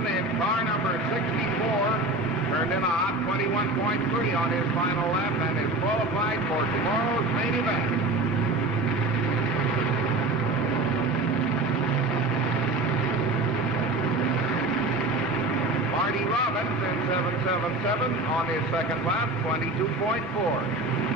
run in car number 64. Turned in a hot 21.3 on his final lap and is qualified for tomorrow's main event. Marty Robbins in 777 on his second lap, 22.4.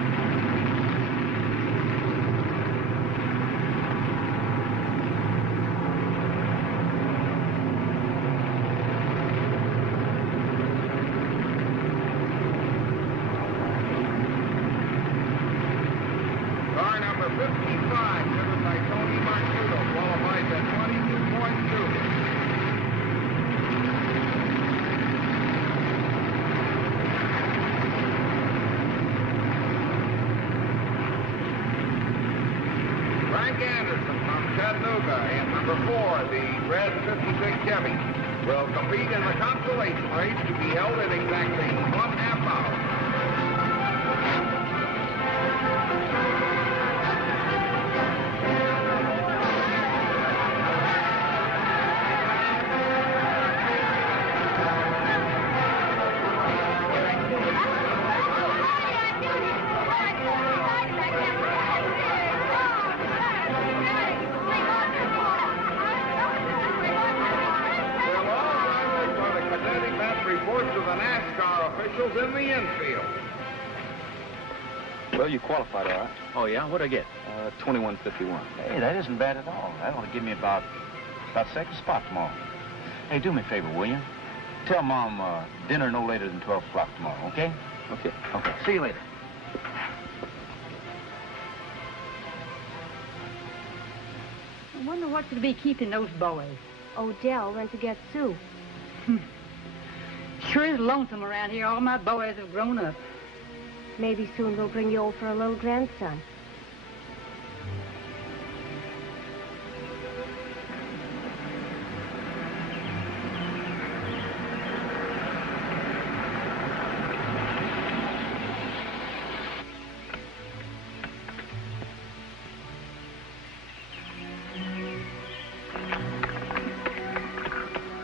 Will compete in the consolation race to be held in exactly 1.5 hours. In the infield. Well, you qualified all right. Oh, yeah? What'd I get? 21.51. Hey, that isn't bad at all. That'll give me about second spot tomorrow. Hey, do me a favor, will you? Tell Mom dinner no later than 12 o'clock tomorrow, okay? Okay. Okay. See you later. I wonder what's to be keeping those boys. Odell went to get Sue. Sure is lonesome around here. All my boys have grown up. Maybe soon we'll bring you over for a little grandson.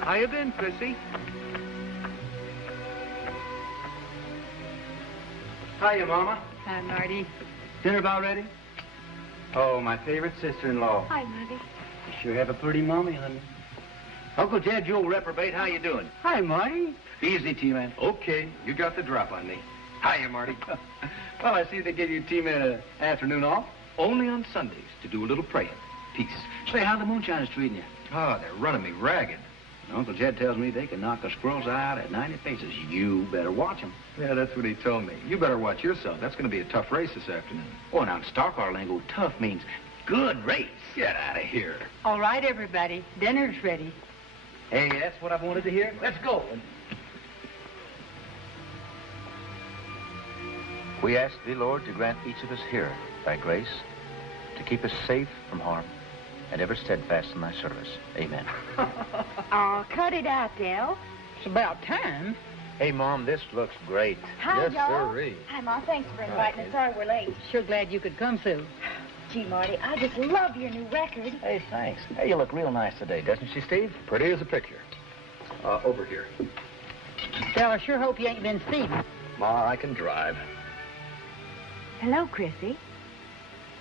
How you been, Chrissy? Hiya, Mama. Hi, Marty. Dinner about ready? Oh, my favorite sister-in-law. Hi, Marty. You sure have a pretty mommy, honey. Uncle Jed, you old reprobate, how you doing? Hi, Marty. Easy, T-Man. Okay, you got the drop on me. Hiya, Marty. Well, I see they give you T-Man an afternoon off. Only on Sundays to do a little praying. Peace. Say, how the moonshiners treating you? Oh, they're running me ragged. Uncle Jed tells me they can knock a squirrel's eye out at 90 paces. You better watch them. Yeah, that's what he told me. You better watch yourself. That's going to be a tough race this afternoon. Oh, now in Star Car lingo, tough means good race. Get out of here. All right, everybody. Dinner's ready. Hey, that's what I've wanted to hear. Let's go. We ask thee, Lord, to grant each of us here thy grace, to keep us safe from harm, and ever steadfast in thy service. Amen. Oh, cut it out, Dale. It's about time. Hey, Mom, this looks great. Hi, yes, y'all. sirree. Hi, Mom. Thanks for inviting us. Sorry we're late. Sure glad you could come, Sue. Gee, Marty, I just love your new record. Hey, thanks. Hey, you look real nice today, doesn't she, Steve? Pretty as a picture. Over here. Dell, I sure hope you ain't been speeding. Ma, I can drive. Hello, Chrissy.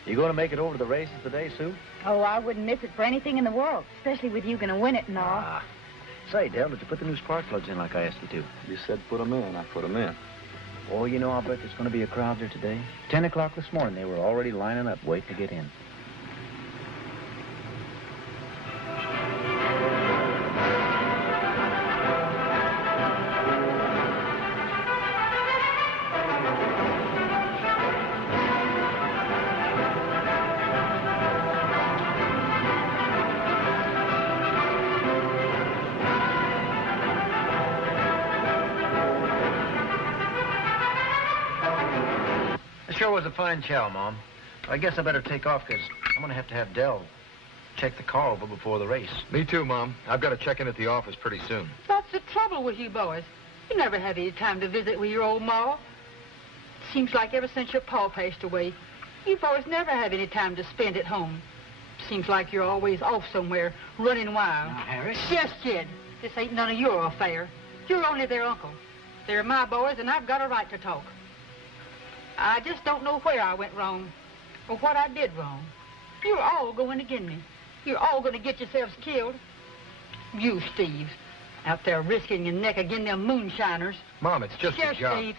You going to make it over to the races today, Sue? Oh, I wouldn't miss it for anything in the world, especially with you going to win it and all. Ah. Say, Dell, did you put the new spark plugs in like I asked you to? You said put them in. I put them in. Oh, you know, I'll bet there's going to be a crowd there today. 10 o'clock this morning, they were already lining up, waiting to get in. Sure was a fine chow, Mom. I guess I better take off, because I'm going to have Dell check the car over before the race. Me too, Mom. I've got to check in at the office pretty soon. That's the trouble with you boys. You never have any time to visit with your old ma. Seems like ever since your pa passed away, you boys never have any time to spend at home. Seems like you're always off somewhere, running wild. Now, Harris. Yes, Jed. This ain't none of your affair. You're only their uncle. They're my boys, and I've got a right to talk. I just don't know where I went wrong, or what I did wrong. You're all going against me. You're all going to get yourselves killed. You, Steve, out there risking your neck against them moonshiners. Mom, it's just a job. Steve.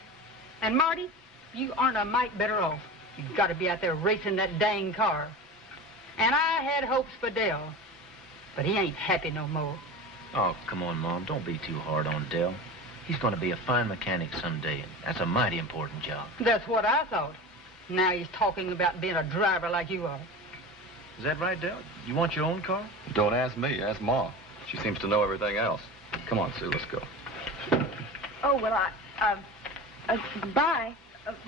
And Marty, you aren't a mite better off. You've got to be out there racing that dang car. And I had hopes for Dell, but he ain't happy no more. Oh, come on, Mom. Don't be too hard on Dell. He's going to be a fine mechanic someday, and that's a mighty important job. That's what I thought. Now he's talking about being a driver like you are. Is that right, Dell? You want your own car? Don't ask me, ask Ma. She seems to know everything else. Come on, Sue, let's go. Oh, well, bye.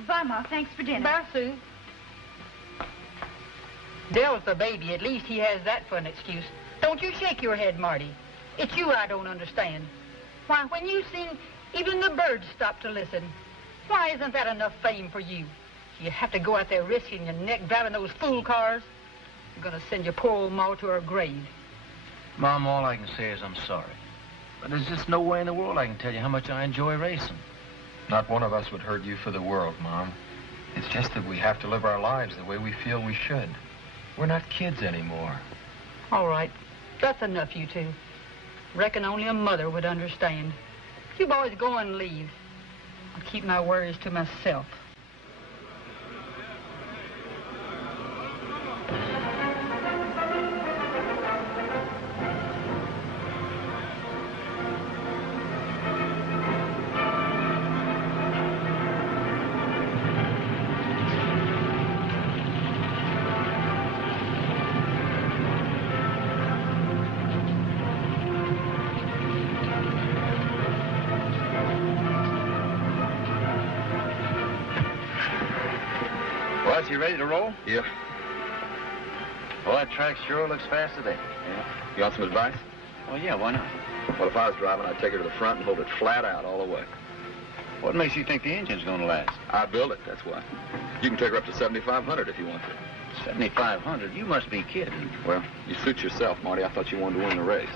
Bye, Ma. Thanks for dinner. Bye, Sue. Dell's the baby. At least he has that for an excuse. Don't you shake your head, Marty. It's you I don't understand. Why, when you sing, even the birds stop to listen. Why isn't that enough fame for you? You have to go out there risking your neck driving those fool cars. You're going to send your poor old Ma to her grave. Mom, all I can say is I'm sorry. But there's just no way in the world I can tell you how much I enjoy racing. Not one of us would hurt you for the world, Mom. It's just that we have to live our lives the way we feel we should. We're not kids anymore. All right. That's enough, you two. Reckon only a mother would understand. You boys go and leave. I'll keep my worries to myself. Well, you ready to roll? Yeah. Well, that track sure looks fast today. Yeah. You want some advice? Well, yeah, why not? Well, if I was driving, I'd take her to the front and hold it flat out all the way. What makes you think the engine's going to last? I built it, that's why. You can take her up to 7,500 if you want to. 7,500? You must be kidding. Well, you suit yourself, Marty. I thought you wanted to win the race.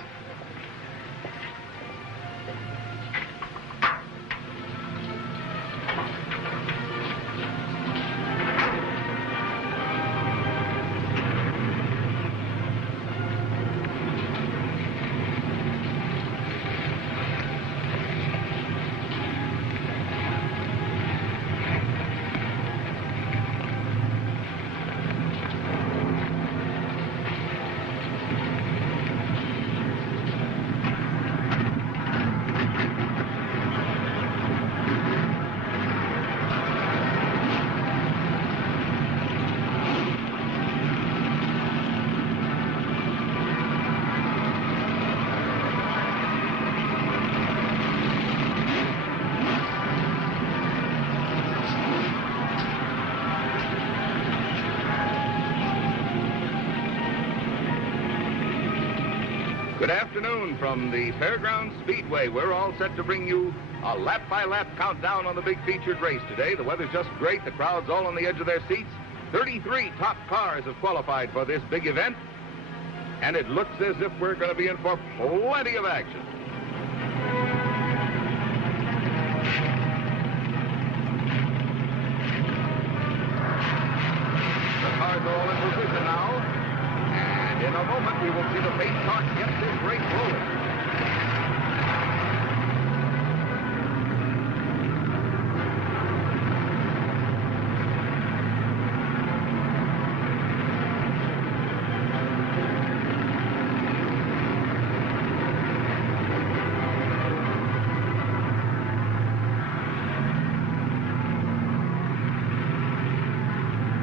Good afternoon from the Fairgrounds Speedway. We're all set to bring you a lap-by-lap countdown on the big featured race today. The weather's just great. The crowd's all on the edge of their seats. 33 top cars have qualified for this big event. And it looks as if we're going to be in for plenty of action. The cars are all in position now. And in a moment, we will see the pace car get this race rolling.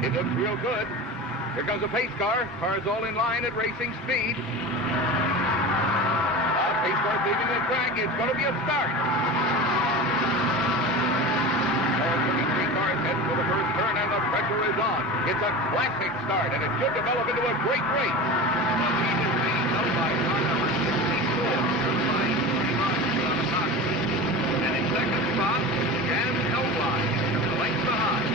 It looks real good. Here comes a pace car. Cars all in line at racing speed. Pace car's leaving the track. It's going to be a start. All 33 cars head for the first turn, and the pressure is on. It's a classic start, and it should develop into a great race. The lead is being held by car number 64, Irvine on the top. And in second spot, Jan Elbline, the length behind.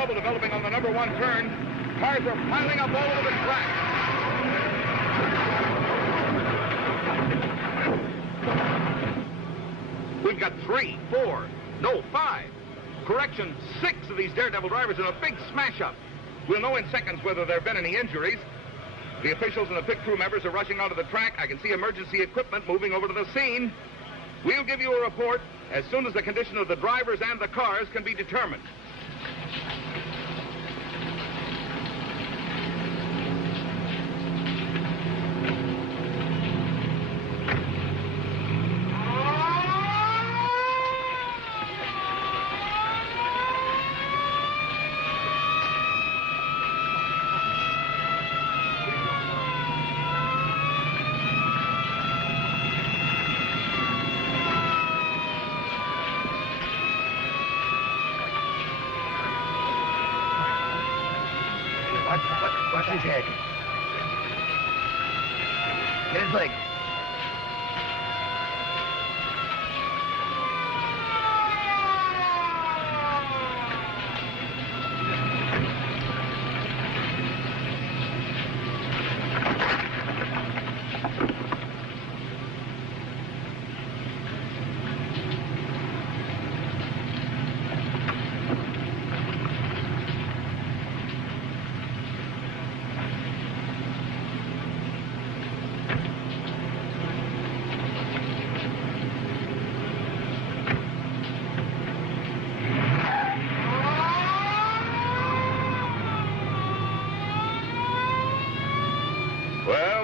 trouble developing on the number 1 turn. Cars are piling up all over the track. We've got 3, 4, no, 5. Correction, 6 of these daredevil drivers in a big smash-up. We'll know in seconds whether there have been any injuries. The officials and the pit crew members are rushing onto the track. I can see emergency equipment moving over to the scene. We'll give you a report as soon as the condition of the drivers and the cars can be determined. What's his head? Get his leg.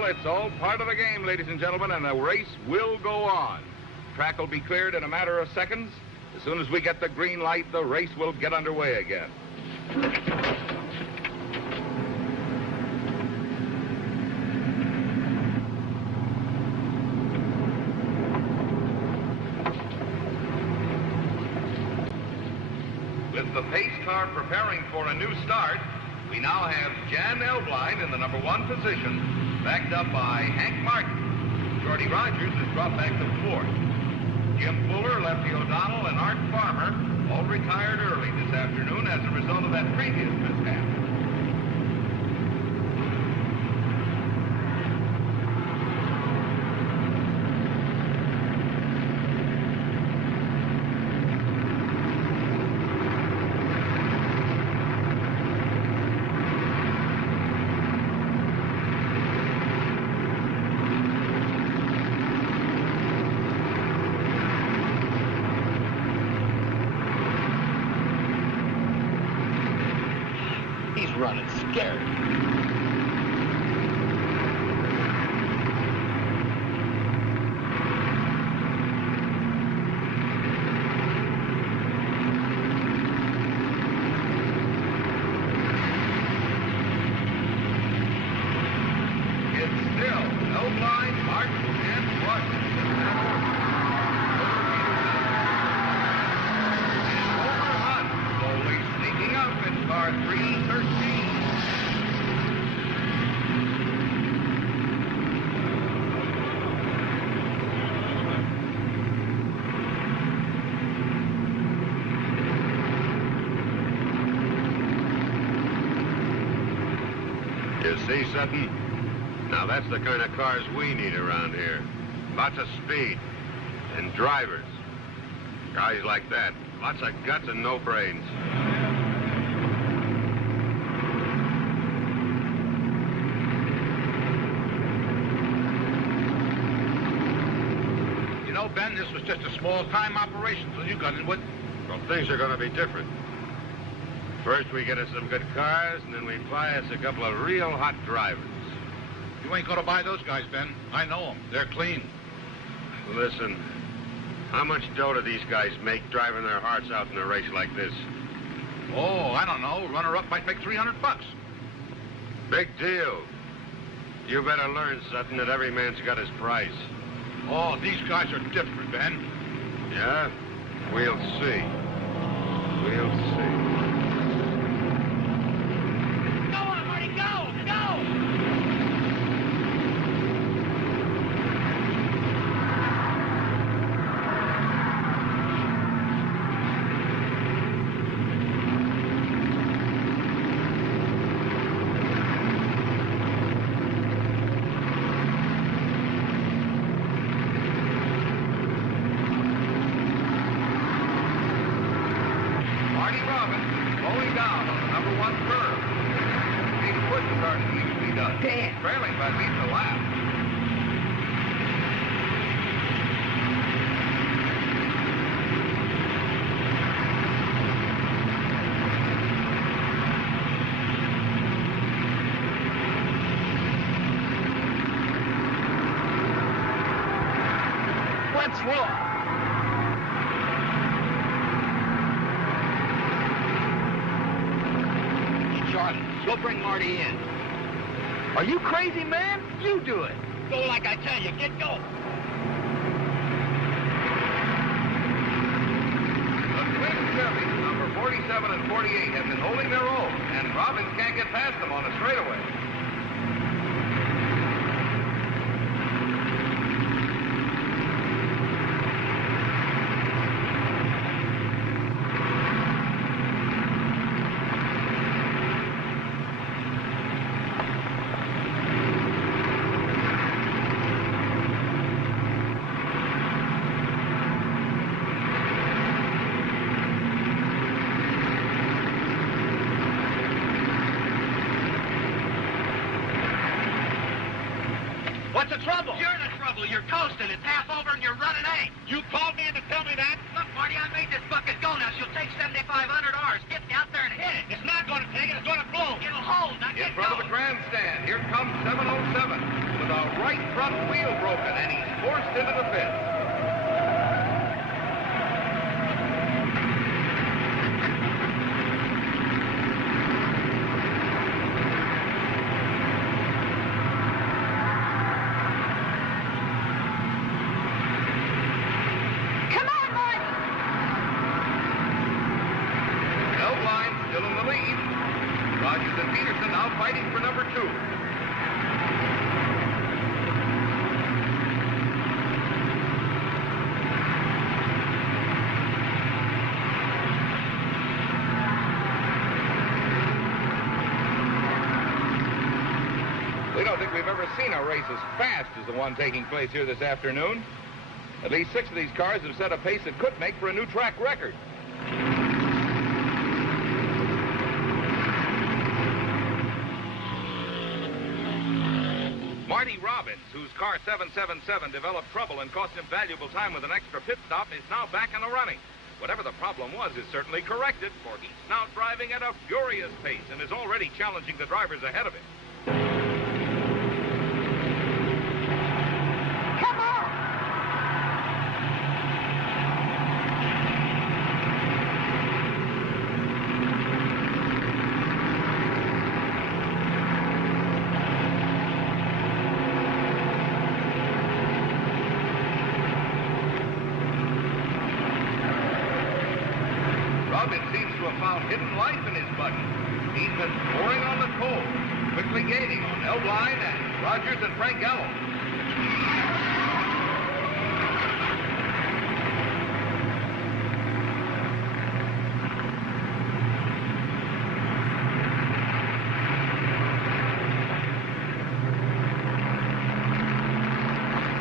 It's all part of the game, ladies and gentlemen, and the race will go on. Track will be cleared in a matter of seconds. As soon as we get the green light, the race will get underway again. With the pace car preparing for a new start, we now have Jan Elblind in the number 1 position, backed up by Hank Martin. Shorty Rogers is dropped back to 4th. Jim Fuller, Lefty O'Donnell, and Art Farmer all retired early this afternoon as a result of that previous mishap. Running scared. It's still Elblind, Martin, and Rogers. And Homer Hunt slowly sneaking up in car 313. You see, Sutton? Now that's the kind of cars we need around here. Lots of speed. And drivers. Guys like that. Lots of guts and no brains. You know, Ben, this was just a small-time operation till you got in with... Well, things are going to be different. First, we get us some good cars, and then we buy us a couple of real hot drivers. You ain't gonna buy those guys, Ben. I know them. They're clean. Listen, how much dough do these guys make driving their hearts out in a race like this? Oh, I don't know. Runner-up might make $300. Big deal. You better learn, Sutton, that every man's got his price. Oh, these guys are different, Ben. Yeah? We'll see. We'll see. Go on, Marty, go! Go! trailing by at least a lap. What's wrong? Charlie, go bring Marty in. Are you crazy, man? You do it. Go like I tell you. Get going. The twin Chevys, number 47 and 48, have been holding their own, and Robbins can't get past them on a straightaway. What's the trouble? You're the trouble. You're coasting. It's half over and you're running eight. You called me in to tell me that? Look, Marty, I made this bucket go now. She'll take 7,500 Rs. Get me out there and hit it. It's not going to take it. It's going to blow. It'll hold. Now In get front of going. the grandstand, here comes 707 with a right front wheel broken, and he's forced into the pit. Come on, Marty! Elbline still in the lead. Rogers and Peterson now fighting for number 2. We don't think we've ever seen a race as fast as the one taking place here this afternoon. At least 6 of these cars have set a pace that could make for a new track record. Marty Robbins, whose car 777 developed trouble and cost him valuable time with an extra pit stop, is now back in the running. Whatever the problem was is certainly corrected, for he's now driving at a furious pace and is already challenging the drivers ahead of him. Come on! Robbins seems to have found hidden life in his buggy. He's been pouring on the coal, quickly gaining on Elbline and Rogers and Frank Gallo.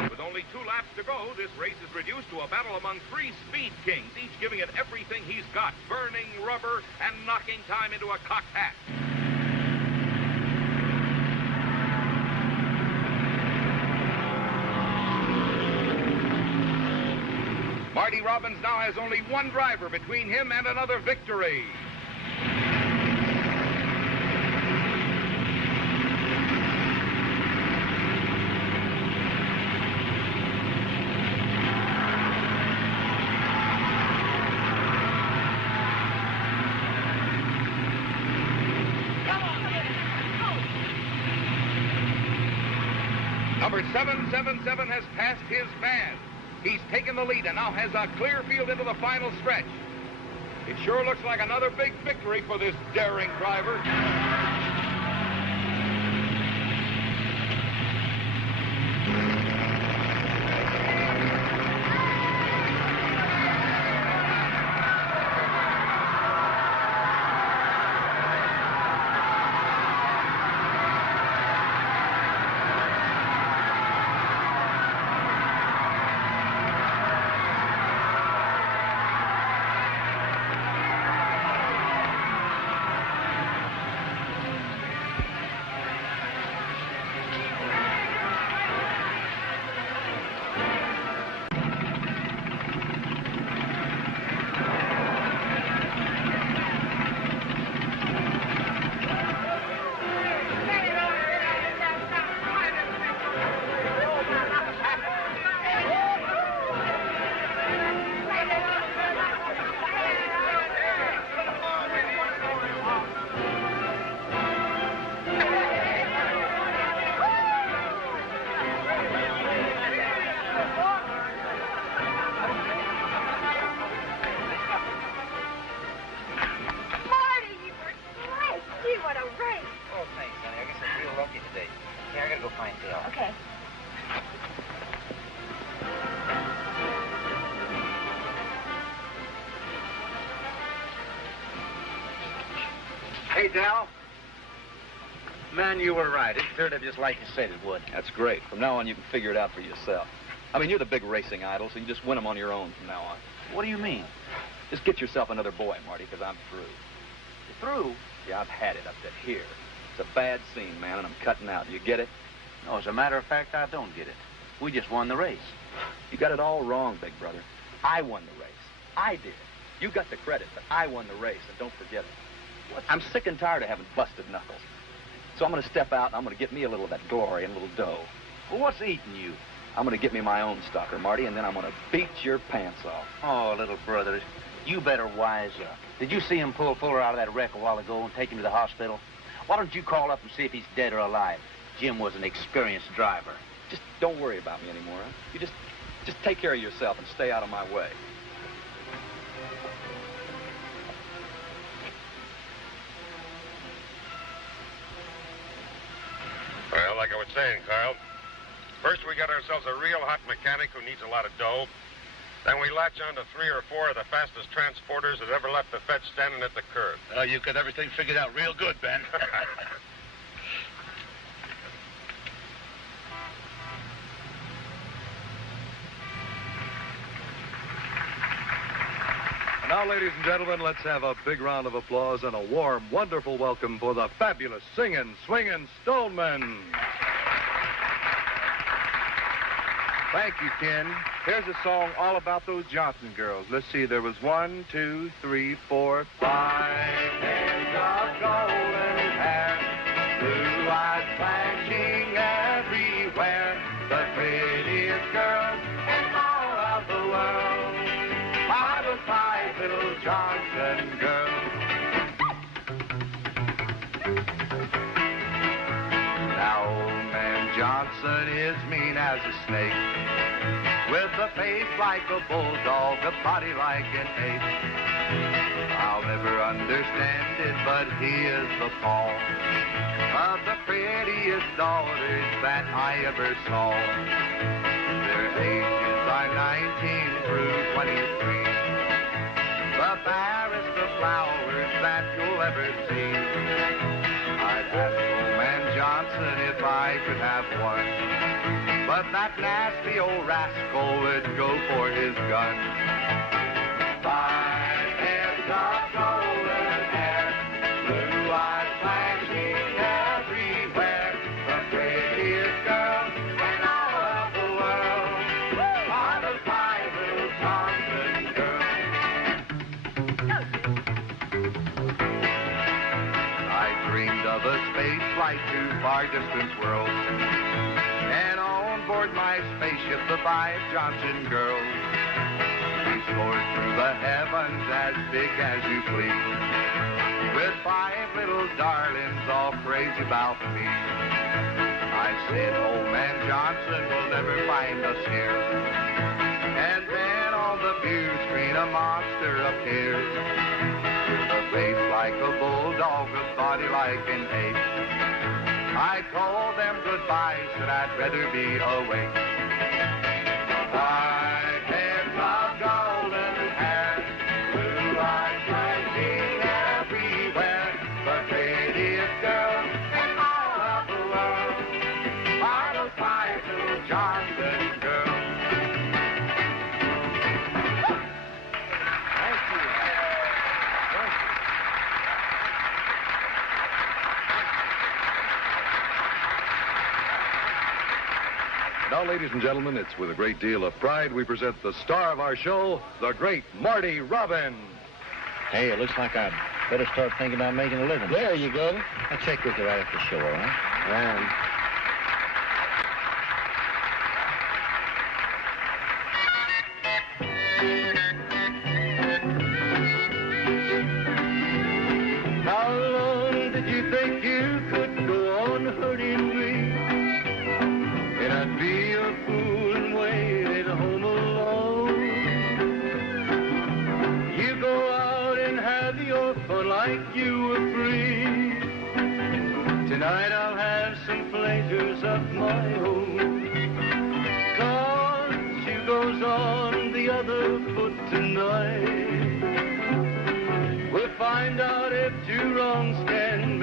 With only 2 laps to go, this race is reduced to a battle among 3 speed kings, each giving it everything he's got, burning rubber and knocking time into a cocked hat. Marty Robbins now has only one driver between him and another victory. Number 777 has passed his van. He's taken the lead and now has a clear field into the final stretch. It sure looks like another big victory for this daring driver. Dal? Man, you were right. It turned up just like you said it would. That's great. From now on, you can figure it out for yourself. I mean, you're the big racing idol, so you just win them on your own from now on. What do you mean? Just get yourself another boy, Marty, because I'm through. You're through? Yeah, I've had it up to here. It's a bad scene, man, and I'm cutting out. You get it? No, as a matter of fact, I don't get it. We just won the race. You got it all wrong, big brother. I won the race. I did. You got the credit, but I won the race, and don't forget it. What? I'm sick and tired of having busted knuckles. So I'm going to step out, and I'm going to get me a little of that glory and a little dough. Well, what's eating you? I'm going to get me my own stalker, Marty, and then I'm going to beat your pants off. Oh, little brother, you better wise up. Did you see him pull Fuller out of that wreck a while ago and take him to the hospital? Why don't you call up and see if he's dead or alive? Jim was an experienced driver. Just don't worry about me anymore, huh? You just take care of yourself and stay out of my way. Well, like I was saying, Carl, first we got ourselves a real hot mechanic who needs a lot of dough. Then we latch on to 3 or 4 of the fastest transporters that ever left the fed standing at the curb. You got everything figured out real good, Ben. And now, ladies and gentlemen, let's have a big round of applause and a warm, wonderful welcome for the fabulous singing, swinging Stonemen. Thank you, Ken. Here's a song all about those Johnson girls. Let's see, there was 1, 2, 3, 4, 5 heads of golden hair, blue eyes flashing everywhere, the prettiest girls in all of the world are the 5 little Johnson girls. Now old man Johnson is mean as a snake, with a face like a bulldog, a body like an ape. I'll never understand it, but he is the paw of the prettiest daughters that I ever saw. Their ages are 19 through 23, the fairest of flowers that you'll ever see. I'd ask old man Johnson if I could have one, but that nasty old rascal would go for his gun. 5 heads of golden hair, blue eyes flashing everywhere, the prettiest girls in all of the world are the 5 little Johnson girls. I dreamed of a space flight to far distant worlds, and on board my spaceship, the 5 Johnson girls. We soared through the heavens as big as you please, with 5 little darlings all crazy about me. I said, old man Johnson will never find us here. And then on the view screen, a monster appeared, with a face like a bulldog, a body like an ape. I told them goodbye, said I'd rather be awake. 5 heads of golden hair, blue eyes flashing everywhere, the prettiest girls in all of the world are the 5 little Johnson girls. Thank you. Thank you. Now, ladies and gentlemen, it's with a great deal of pride we present the star of our show, the great Marty Robbins. Hey, it looks like I'd better start thinking about making a living. There you go. I'll check with you right after the show, all right? And How long did you think you could go on hurting me? And I'd be a fool and wait at home alone. You go out and have your fun like you were free. Tonight I'll have some pleasures of my own. 'Cause you goes on the other foot tonight. We'll find out if two wrongs can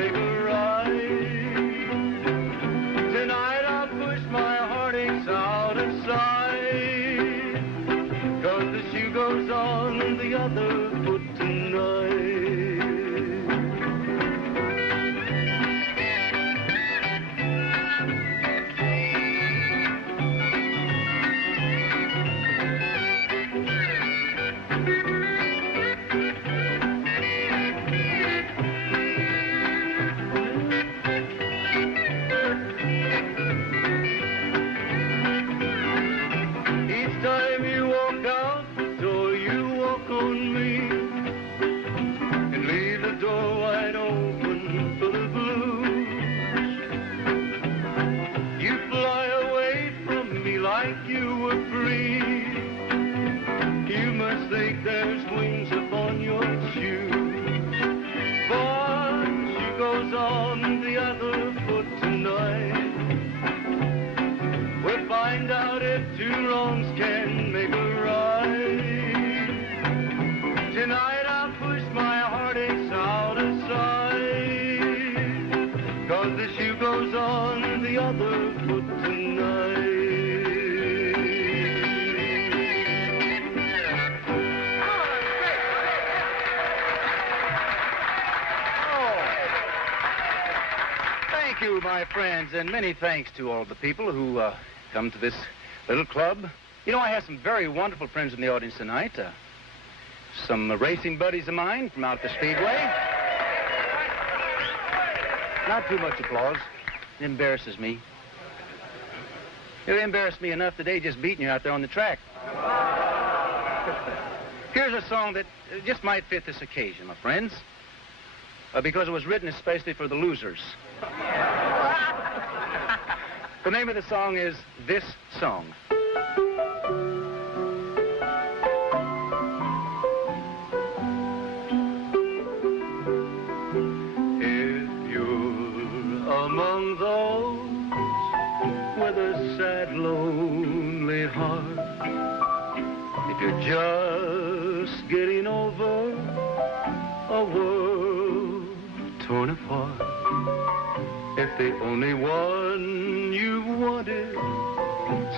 other side, 'cause the shoe goes on the other foot tonight. There's wings upon your shoes, but she goes on the other foot tonight. We'll find out if two wrongs can make a right. Tonight I'll push my heartaches out aside, 'cause the shoe goes on the other foot tonight. Thank you, my friends, and many thanks to all the people who come to this little club. You know, I have some very wonderful friends in the audience tonight. Some racing buddies of mine from out at the Speedway. Not too much applause. It embarrasses me. It embarrassed me enough today just beating you out there on the track. Here's a song that just might fit this occasion, my friends, because it was written especially for the losers. The name of the song is This Song. If you're among those with a sad, lonely heart, if you're just getting over a world torn apart, if the only one you wanted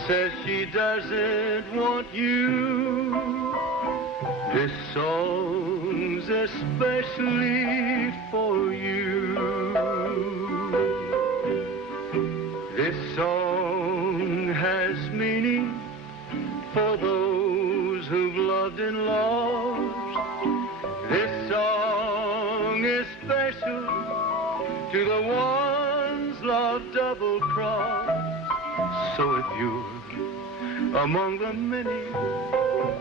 says she doesn't want you, this song's especially for you. This song has meaning for those who've loved and lost. This song is special to the ones loved double-crossed. So if you're among the many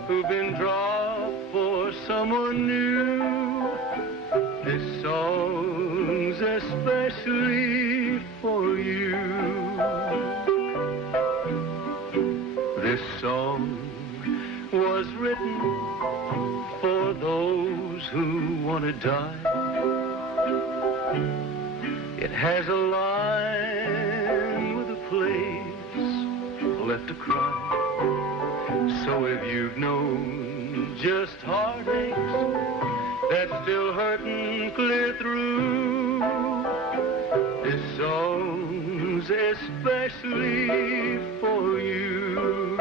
who've been dropped for someone new, this song's especially for you. This song was written for those who want to die. It has a line with a place left to cry. So if you've known just heartaches that's still hurting clear through, this song's especially for you.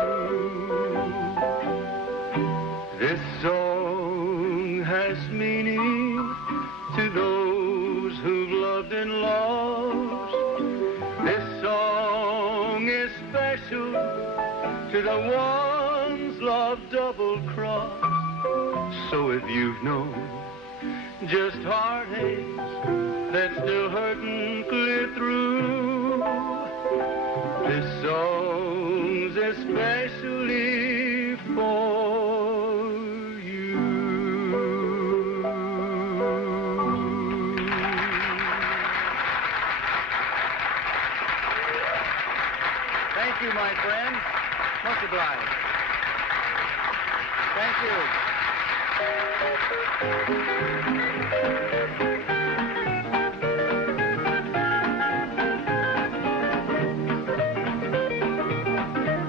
This song has meaning to those who've loved and lost. This song is special to the ones loved double-crossed. So if you've known just heartaches that's still hurting clear through, this song's especially for you. Thank you, my friend. Much obliged. Thank you.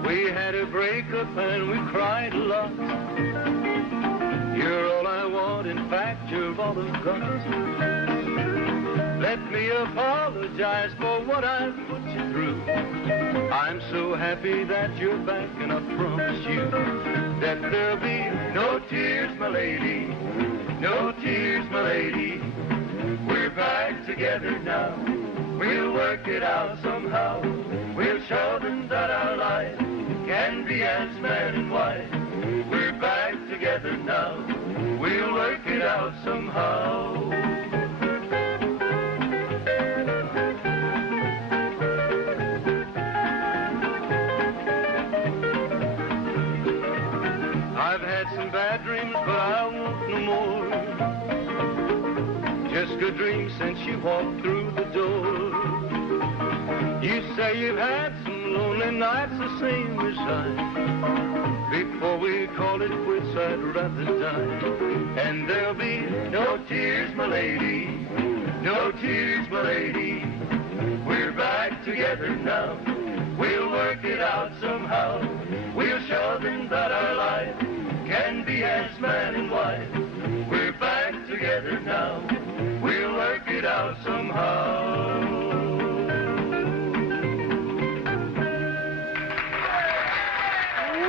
We had a breakup and we cried a lot. You're all I want, in fact, you're all I've got. Let me apologize for what I've put you through. I'm so happy that you're back, and I promise you that there'll be no tears, my lady, no tears, my lady. We're back together now. We'll work it out somehow. We'll show them that our life can be as man and wife. We're back together now. We'll work it out somehow. I've had some bad dreams, but I want no more. Just good dreams since you walked through the door. You say you've had some lonely nights the same as I. Before we call it quits, I'd rather die. And there'll be no tears, my lady, no tears, my lady. We're back together now. We'll work it out somehow. We'll show them that our life can be as man and wife. We're back together now. We'll work it out somehow.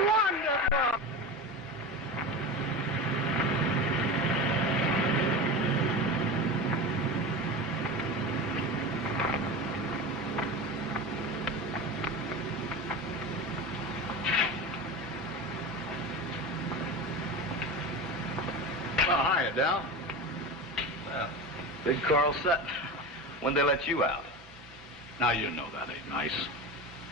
Wonderful! Well, hiya, Dal. Well, Big Carl Sutton. When'd they let you out? Now, you know that ain't nice.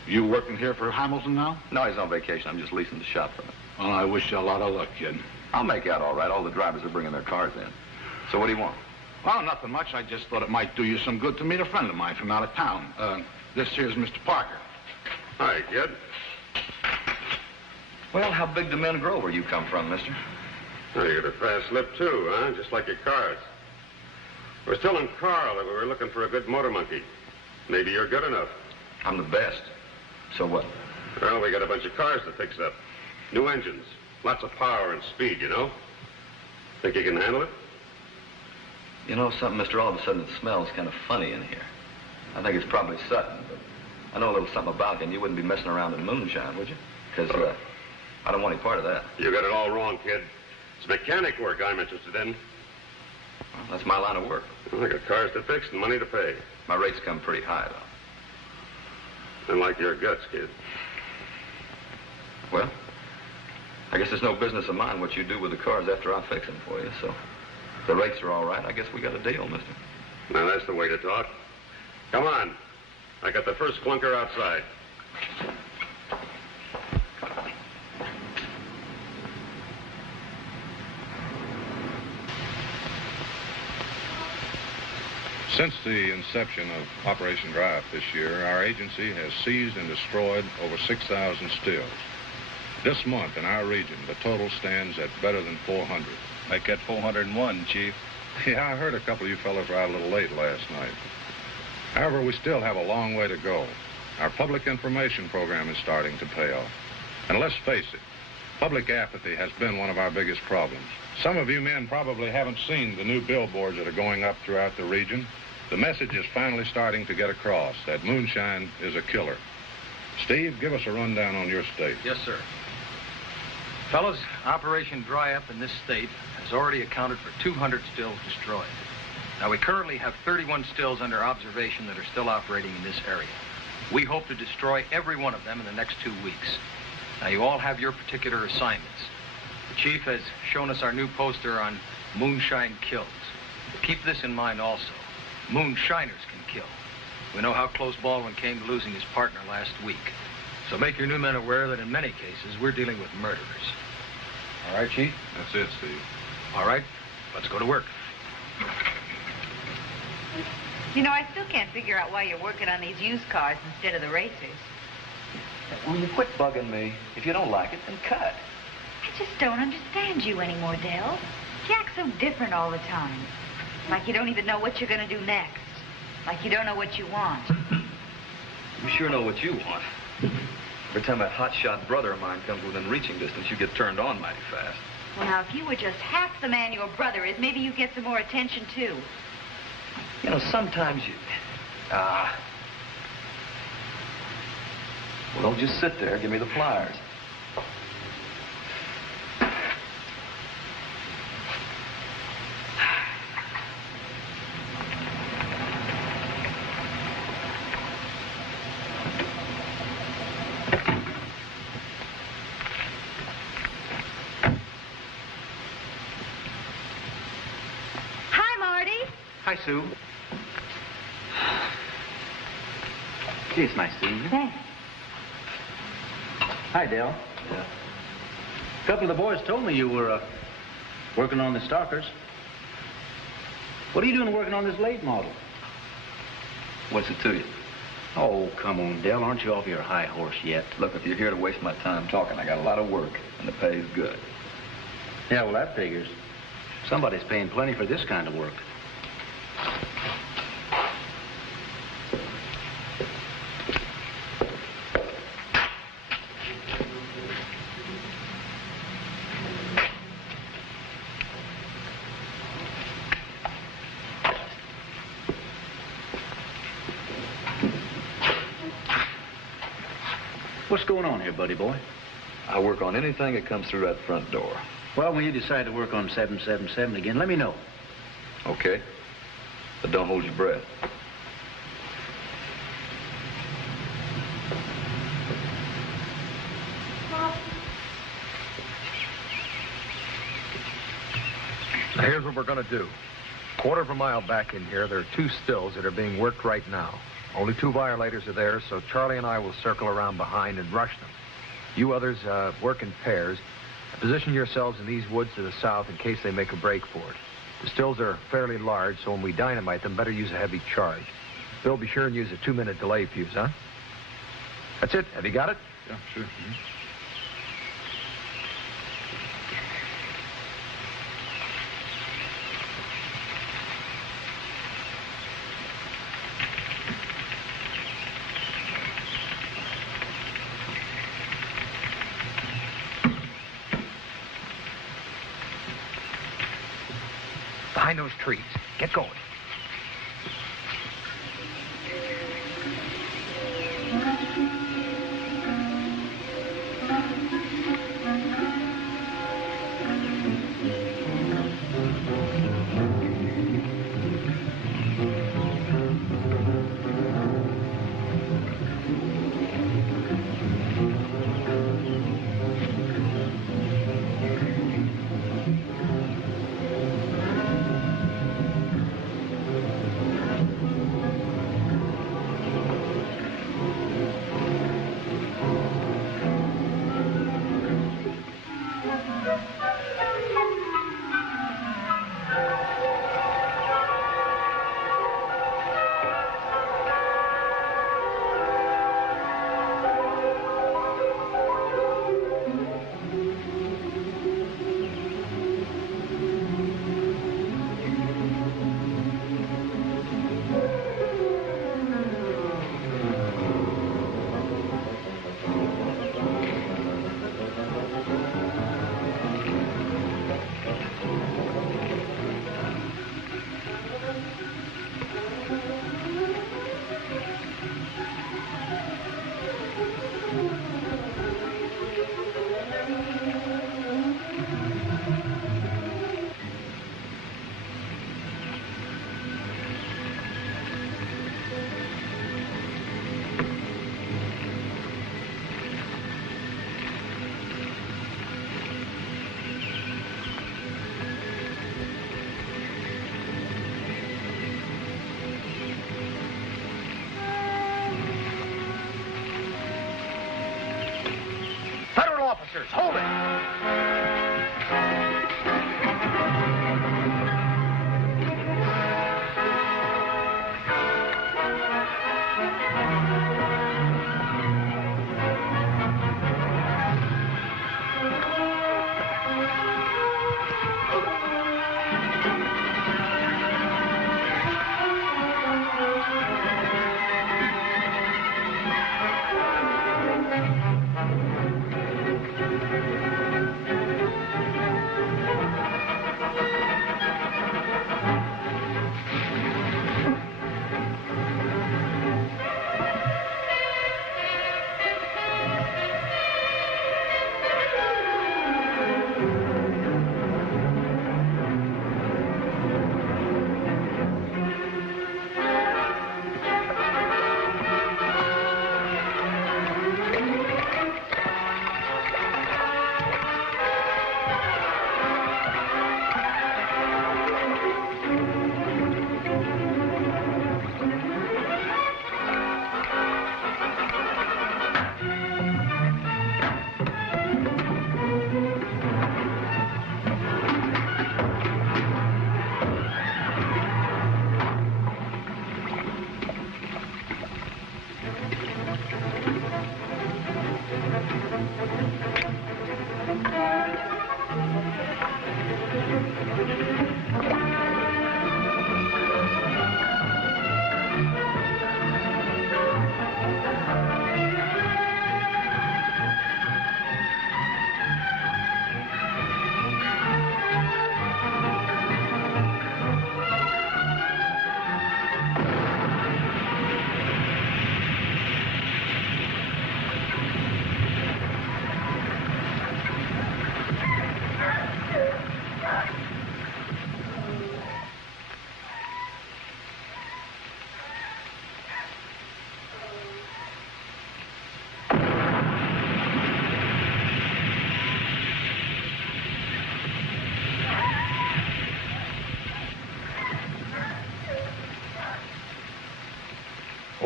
You working here for Hamilton now? No, he's on vacation. I'm just leasing the shop from him. Well, I wish you a lot of luck, kid. I'll make out all right. All the drivers are bringing their cars in. So what do you want? Well, nothing much. I just thought it might do you some good to meet a friend of mine from out of town. This here's Mr. Parker. Hi, kid. Well, how big do men grow where you come from, mister? Oh, you got a fast lip, too, huh? Just like your cars. I was telling Carl that we were looking for a good motor monkey. Maybe you're good enough. I'm the best. So what? Well, we got a bunch of cars to fix up. New engines. Lots of power and speed, you know? Think you can handle it? You know something, mister? All of a sudden it smells kind of funny in here. I think it's probably Sutton, but I know a little something about him. You wouldn't be messing around in moonshine, would you? Because I don't want any part of that. You got it all wrong, kid. It's mechanic work I'm interested in. Well, that's my line of work. Well, I got cars to fix and money to pay. My rates come pretty high, though. And like your guts, kid. Well, I guess it's no business of mine what you do with the cars after I fix them for you, so if the rates are all right, I guess we got a deal, mister. Now, that's the way to talk. Come on. I got the first clunker outside. Since the inception of Operation Dry-Up this year, our agency has seized and destroyed over 6,000 stills. This month in our region, the total stands at better than 400. Make that 401, Chief. Yeah, I heard a couple of you fellows were out a little late last night. However, we still have a long way to go. Our public information program is starting to pay off. And let's face it, public apathy has been one of our biggest problems. Some of you men probably haven't seen the new billboards that are going up throughout the region. The message is finally starting to get across that moonshine is a killer. Steve, give us a rundown on your state. Yes, sir. Fellas, Operation Dry Up in this state has already accounted for 200 stills destroyed. Now, we currently have 31 stills under observation that are still operating in this area. We hope to destroy every one of them in the next 2 weeks. Now, you all have your particular assignments. The chief has shown us our new poster on Moonshine Kills. Keep this in mind also. Moonshiners can kill. We know how close Baldwin came to losing his partner last week. So make your new men aware that in many cases, we're dealing with murderers. All right, Chief? That's it, Steve. All right, let's go to work. You know, I still can't figure out why you're working on these used cars instead of the racers. Will you quit bugging me? If you don't like it, then cut. I just don't understand you anymore, Dale. You act so different all the time. Like you don't even know what you're going to do next. Like you don't know what you want. You sure know what you want. Every time that hotshot brother of mine comes within reaching distance, you get turned on mighty fast. Well, now, if you were just half the man your brother is, maybe you'd get some more attention, too. You know, sometimes you... Well, don't just sit there. Give me the flyers. Hi, Sue. Gee, it's nice seeing you. Thanks. Hi, Dale. Yeah. A couple of the boys told me you were working on the Stalkers. What are you doing working on this late model? What's it to you? Oh, come on, Dale. Aren't you off your high horse yet? Look, if you're here to waste my time talking, I got a lot of work, and the pay is good. Yeah, well, that figures. Somebody's paying plenty for this kind of work. What's going on here, buddy boy? I work on anything that comes through that front door. Well, when you decide to work on 777 again, let me know. Okay. But don't hold your breath. Now, here's what we're going to do. Quarter of a mile back in here, there are 2 stills that are being worked right now. Only 2 violators are there, so Charlie and I will circle around behind and rush them. You others work in pairs. Position yourselves in these woods to the south in case they make a break for it. The stills are fairly large, so when we dynamite them, better use a heavy charge. Bill, be sure and use a 2-minute delay fuse, huh? That's it. Have you got it? Yeah, sure. Mm-hmm. Behind those trees. Get going. Officers, hold it!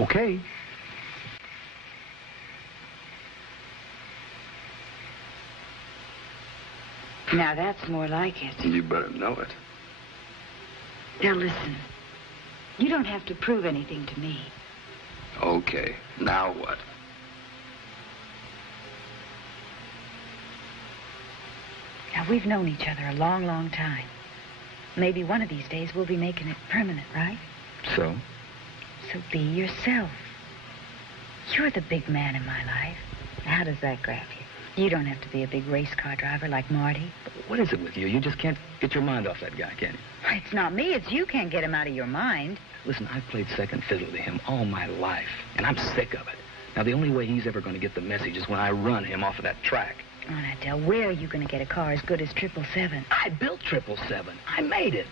Okay. Now that's more like it. You better know it. Now listen. You don't have to prove anything to me. Okay, now what? Now, we've known each other a long, long time. Maybe one of these days we'll be making it permanent, right? So? So be yourself. You're the big man in my life. How does that grab you? You don't have to be a big race car driver like Marty. What is it with you? You just can't get your mind off that guy, can you? It's not me. It's you can't get him out of your mind. Listen, I've played second fiddle to him all my life, and I'm sick of it. Now, the only way he's ever going to get the message is when I run him off of that track. Oh, now, Del, where are you going to get a car as good as 777? I built 777. I made it.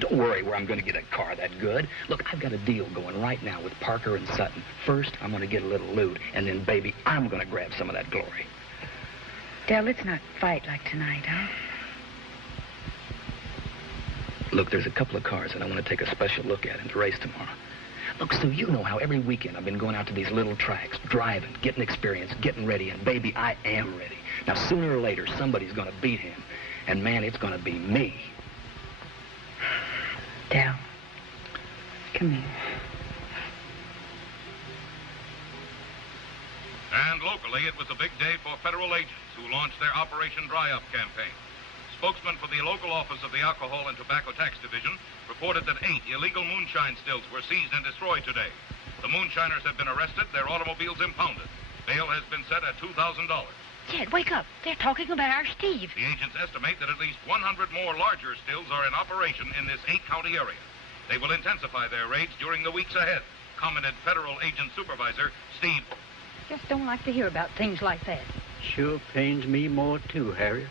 Don't worry where I'm going to get a car that good. Look, I've got a deal going right now with Parker and Sutton. First, I'm going to get a little loot, and then, baby, I'm going to grab some of that glory. Del, let's not fight like tonight, huh? Look, there's a couple of cars that I want to take a special look at in the race tomorrow. Look, Sue, you know how every weekend I've been going out to these little tracks, driving, getting experience, getting ready, and baby, I am ready. Now, sooner or later, somebody's going to beat him, and man, it's going to be me. Del, come here. And locally, it was a big day for federal agents who launched their Operation Dry Up campaign. Spokesman for the local office of the Alcohol and Tobacco Tax Division reported that 8 illegal moonshine stills were seized and destroyed today. The moonshiners have been arrested, their automobiles impounded. Bail has been set at $2,000. Ted, wake up. They're talking about our Steve. The agents estimate that at least 100 more larger stills are in operation in this 8-county area. They will intensify their raids during the weeks ahead, commented Federal Agent Supervisor Steve. Just don't like to hear about things like that. Sure pains me more, too, Harriet.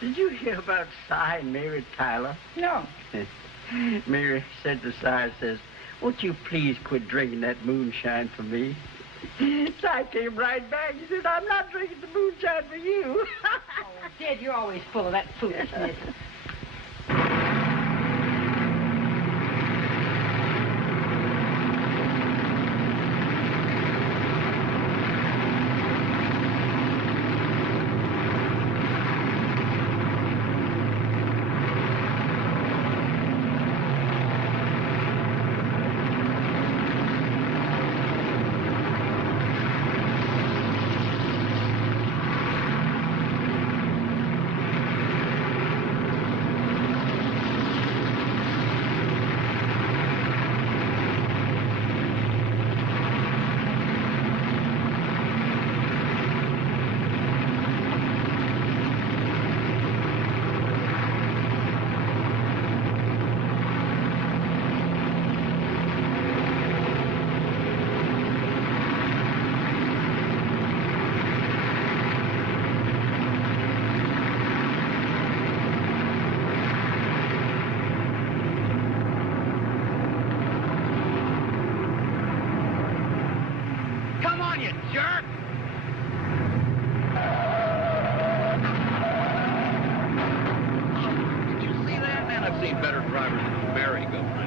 Did you hear about Cy and Mary Tyler? No. Mary said to Cy, says, won't you please quit drinking that moonshine for me? Cy came right back. He said, I'm not drinking the moonshine for you. Oh, Ted, you're always full of that foolishness. jerk! Did you see that? Man, I've seen better drivers than a merry-go-round.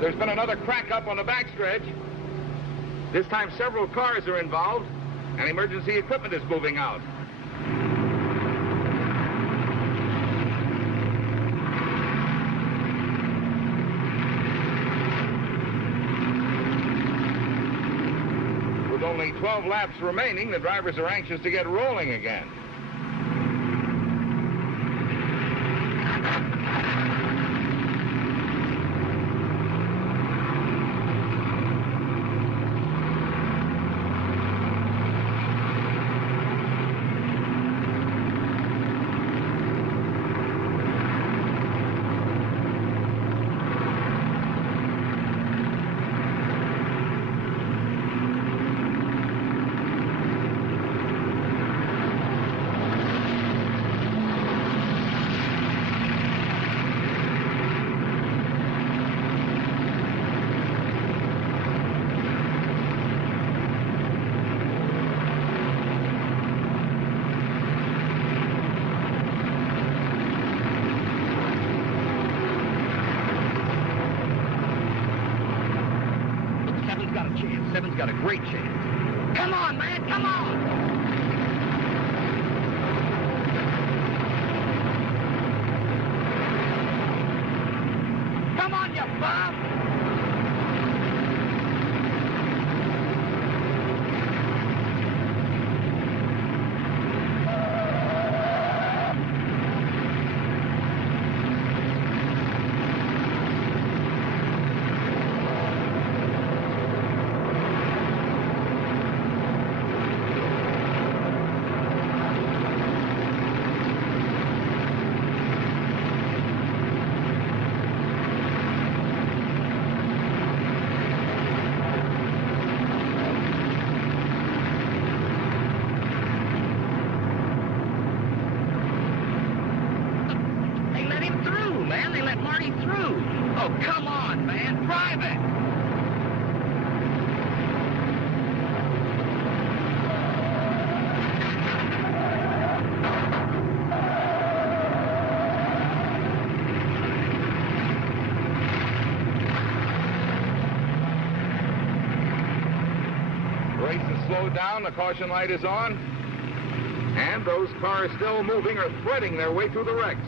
There's been another crack up on the backstretch. This time several cars are involved, and emergency equipment is moving out. With only 12 laps remaining, the drivers are anxious to get rolling again. we've got a great chance. Come on, man, come on! Come on, you bum! Oh, come on, man. Drive it. Race is slowed down. The caution light is on. And those cars still moving are threading their way through the wrecks.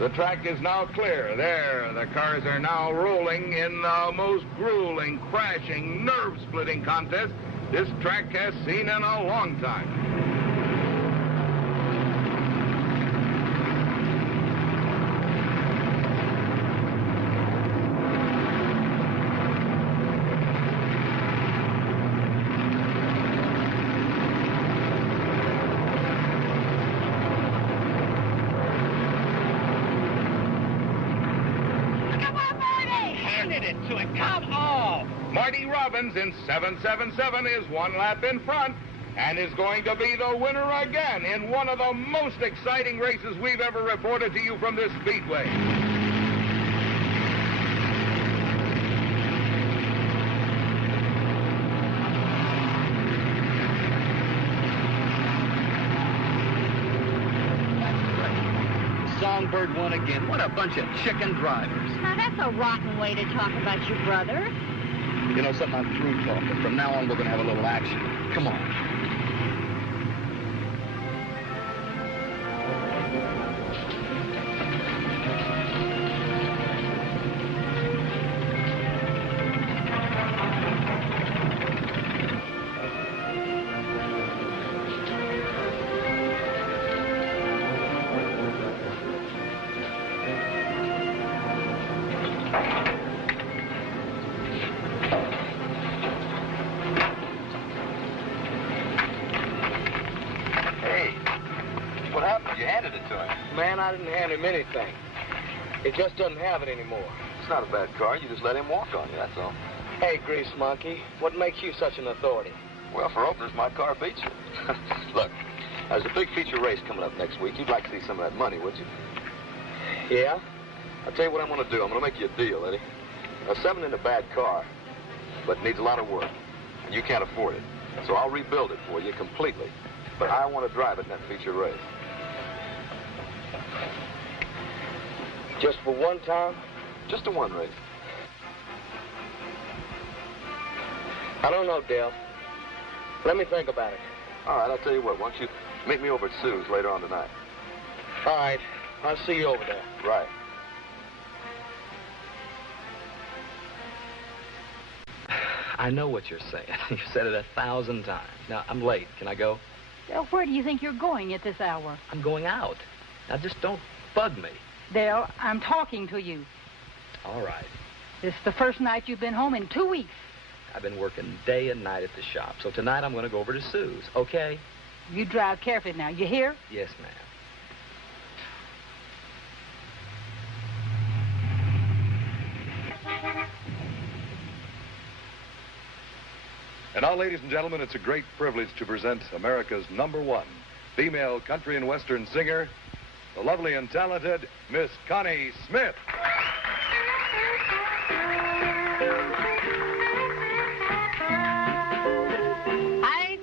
The track is now clear. There, the cars are now rolling in the most grueling, crashing, nerve-splitting contest this track has seen in a long time. To him. Come on! Marty Robbins in 777 is one lap in front and is going to be the winner again in one of the most exciting races we've ever reported to you from this speedway. Songbird won again. What a bunch of chicken drivers. Now, that's a rotten way to talk about your brother. You know something, I'm through talking. From now on, we're going to have a little action. Come on. Man, I didn't hand him anything. He just doesn't have it anymore. It's not a bad car. You just let him walk on you, that's all. Hey, Grease Monkey, what makes you such an authority? Well, for openers, my car beats you. Look, there's a big feature race coming up next week. You'd like to see some of that money, would you? Yeah? I'll tell you what I'm going to do. I'm going to make you a deal, Eddie. Now, 7 isn't a bad car, but it needs a lot of work, and you can't afford it. So I'll rebuild it for you completely. But I want to drive it in that feature race. Just for one time? Just a one race. I don't know, Dale. Let me think about it. All right, I'll tell you what. Why don't you meet me over at Sue's later on tonight? All right. I'll see you over there. Right. I know what you're saying. You've said it 1,000 times. Now, I'm late. Can I go? Dale, where do you think you're going at this hour? I'm going out. Now, just don't bug me. Dale, I'm talking to you. All right. This is the first night you've been home in 2 weeks. I've been working day and night at the shop, so tonight I'm going to go over to Sue's, okay? You drive carefully now. You hear? Yes, ma'am. And now, ladies and gentlemen, it's a great privilege to present America's #1 female country and western singer, the lovely and talented Miss Connie Smith. I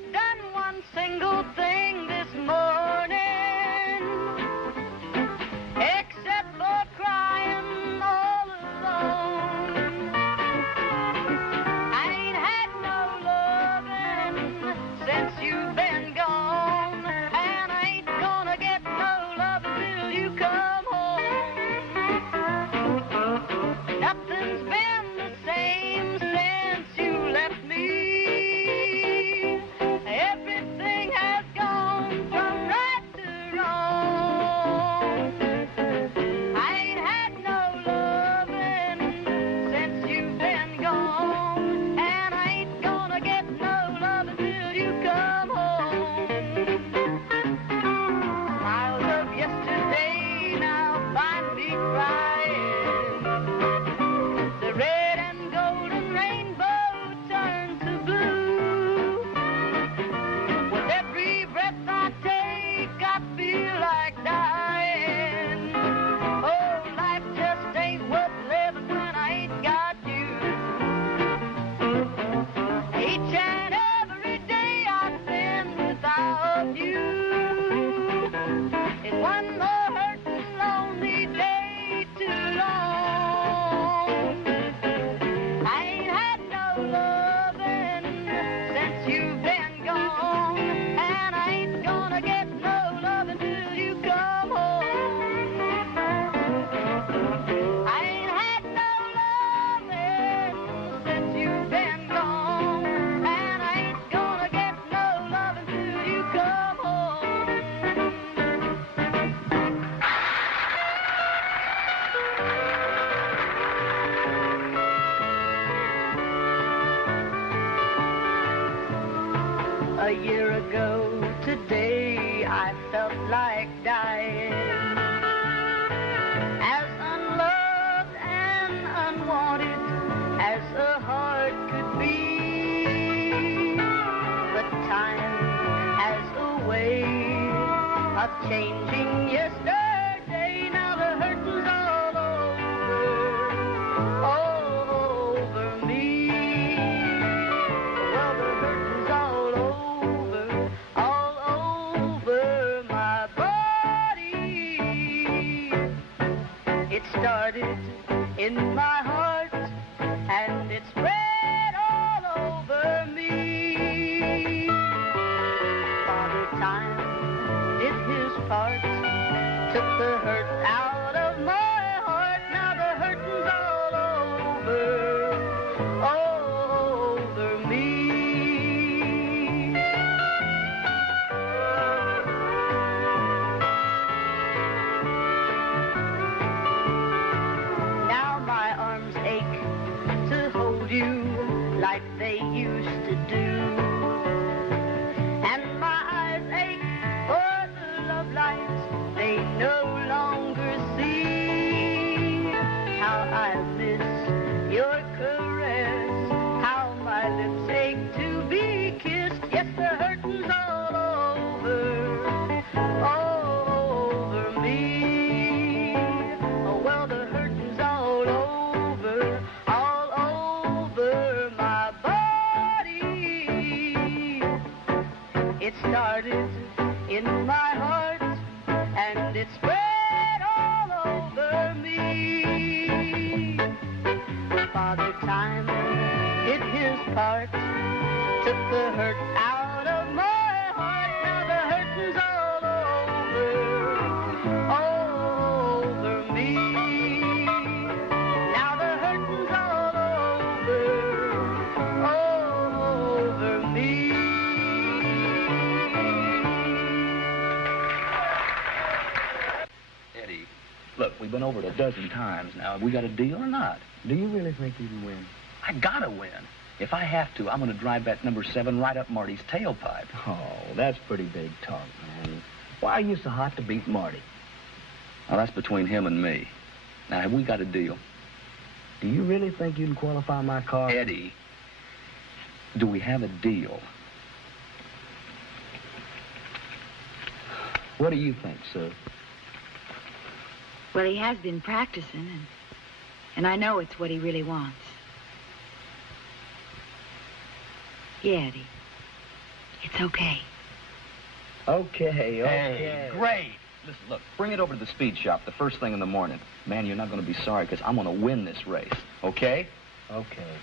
A year ago today I felt like dying, as unloved and unwanted as a heart could be. But time has a way of changing yesterday. Now the hurting's all over me. Well, the hurting's all over my body. It started in my heart and it spread all over me. Father Time did his part, took the hurt out of my heart. Now the hurting's all over me. Now my arms ache to hold you like they used to do, and my eyes ache for the love light they no longer see. How I miss your caress, how my lips ache to be kissed. Yes, the hurting's all over me. Oh, well, the hurting's all over my body. It started in my heart and it spread all over me. Father Time did his part, took the hurt out of my heart. Now the hurting's all over me. Now the hurting's all over me. Eddie, look, we've been over it a dozen times now. Have we got a deal or not? Do you really think you can win? I gotta win. If I have to, I'm gonna drive that number 7 right up Marty's tailpipe. Oh, that's pretty big talk, man. Why are you so hot to beat Marty? Now, that's between him and me. Now, have we got a deal? Do you really think you can qualify my car? Eddie, do we have a deal? What do you think, sir? Well, he has been practicing, and I know it's what he really wants. Yeah, Eddie. It's okay. Okay. Hey, great. Listen, look, bring it over to the speed shop the first thing in the morning. Man, you're not going to be sorry, because I'm going to win this race, okay? Okay.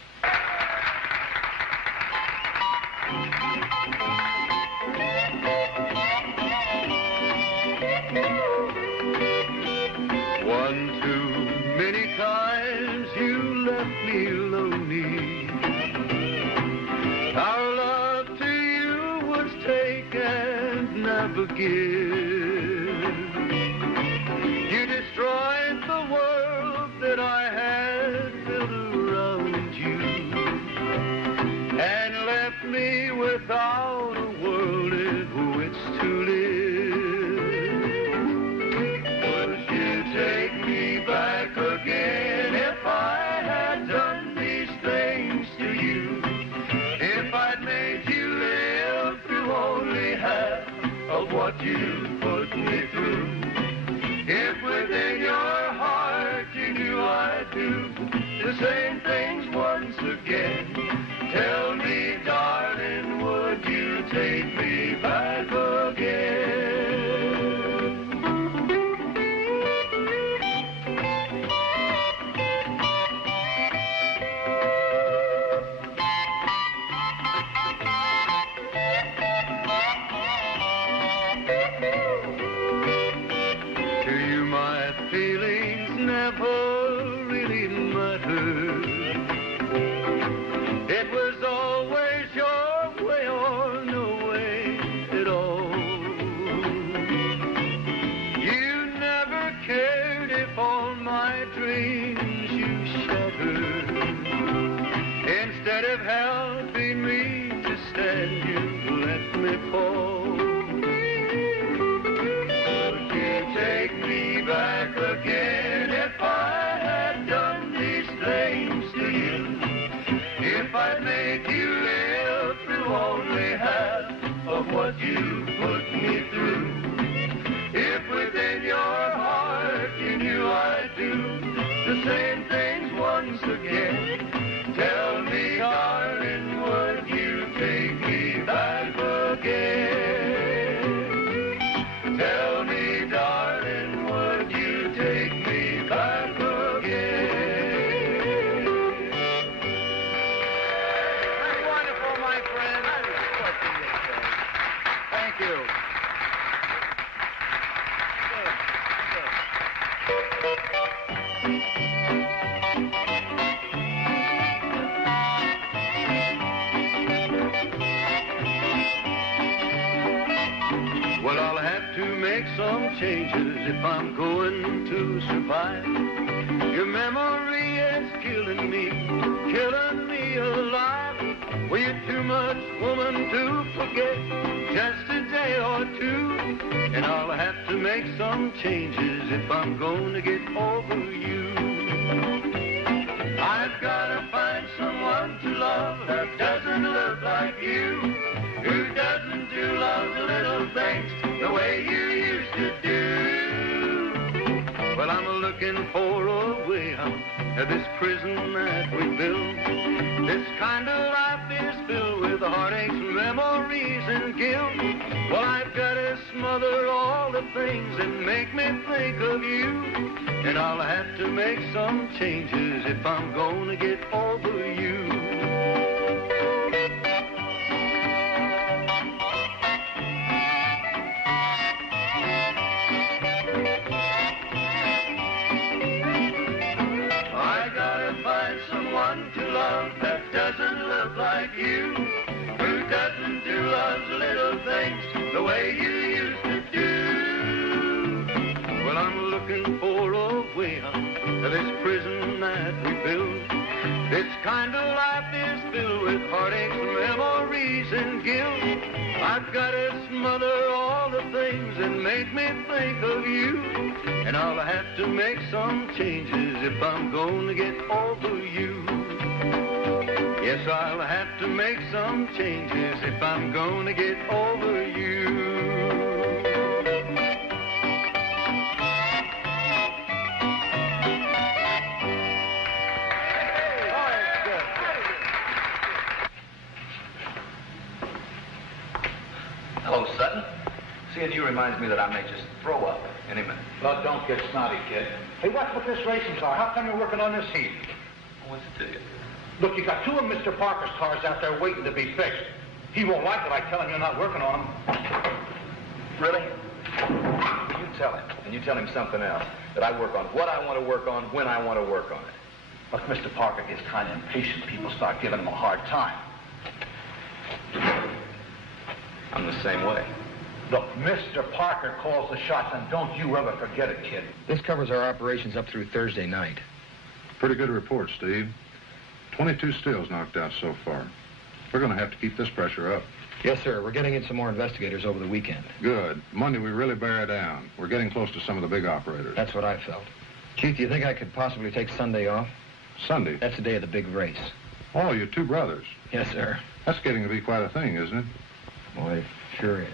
One too many times you left me lonely. Our love to you was take and never give. You destroyed the world that I had built around you, and left me without a world in which to live. Would you take me back again if I had done these things to you? If I'd made you live through only half of what you put me through? If within your heart you knew I'd do the same things once again, tell me, darling, would you take me back again? To you my feelings never really mattered. what you put me through. If within your heart you knew I'd do the same things once again, tell me, darling, would you take me back again? Tell me, darling, would you take me back again? Very wonderful, my friend. What can you say? Thank you. Well, I'll have to make some changes if I'm going to survive. Your memory is killing me alive. Well, you're too much woman to forget just a day or two. And I'll have to make some changes if I'm going to get over you. I've got to find someone to love that doesn't look like you, who doesn't do love's little things the way you used to do. Well, I'm looking for a way out of this prison that we built. This kind of life is filled with heartaches, memories, and guilt. Well, I've got to smother all the things that make me think of you. And I'll have to make some changes if I'm gonna get over you. I gotta find someone to love that doesn't look like you, who doesn't do love's little things the way you used to do. Well, I'm looking for a way out of this prison that we built. This kind of life is filled with heartaches, memories, and guilt. I've got to smother all the things that make me think of you. And I'll have to make some changes if I'm gonna get over you. Yes, I'll have to make some changes if I'm gonna get over you. Hello, Sutton. Seeing you reminds me that I may just throw up any minute. Well, don't get snotty, kid. Hey, watch what this racing car. How come you're working on this heat? What's it to you? Look, you got two of Mr. Parker's cars out there waiting to be fixed. He won't like it. I tell him you're not working on them. Really? You tell him, and you tell him something else. That I work on what I want to work on, when I want to work on it. Look, Mr. Parker gets kind of impatient. People start giving him a hard time. I'm the same way. Look, Mr. Parker calls the shots, and don't you ever forget it, kid. This covers our operations up through Thursday night. Pretty good report, Steve. 22 stills knocked out so far. We're going to have to keep this pressure up. Yes, sir. We're getting in some more investigators over the weekend. Good. Monday, we really bear down. We're getting close to some of the big operators. That's what I felt. Chief, do you think I could possibly take Sunday off? Sunday? That's the day of the big race. Oh, your two brothers. Yes, sir. That's getting to be quite a thing, isn't it? Boy, it sure is.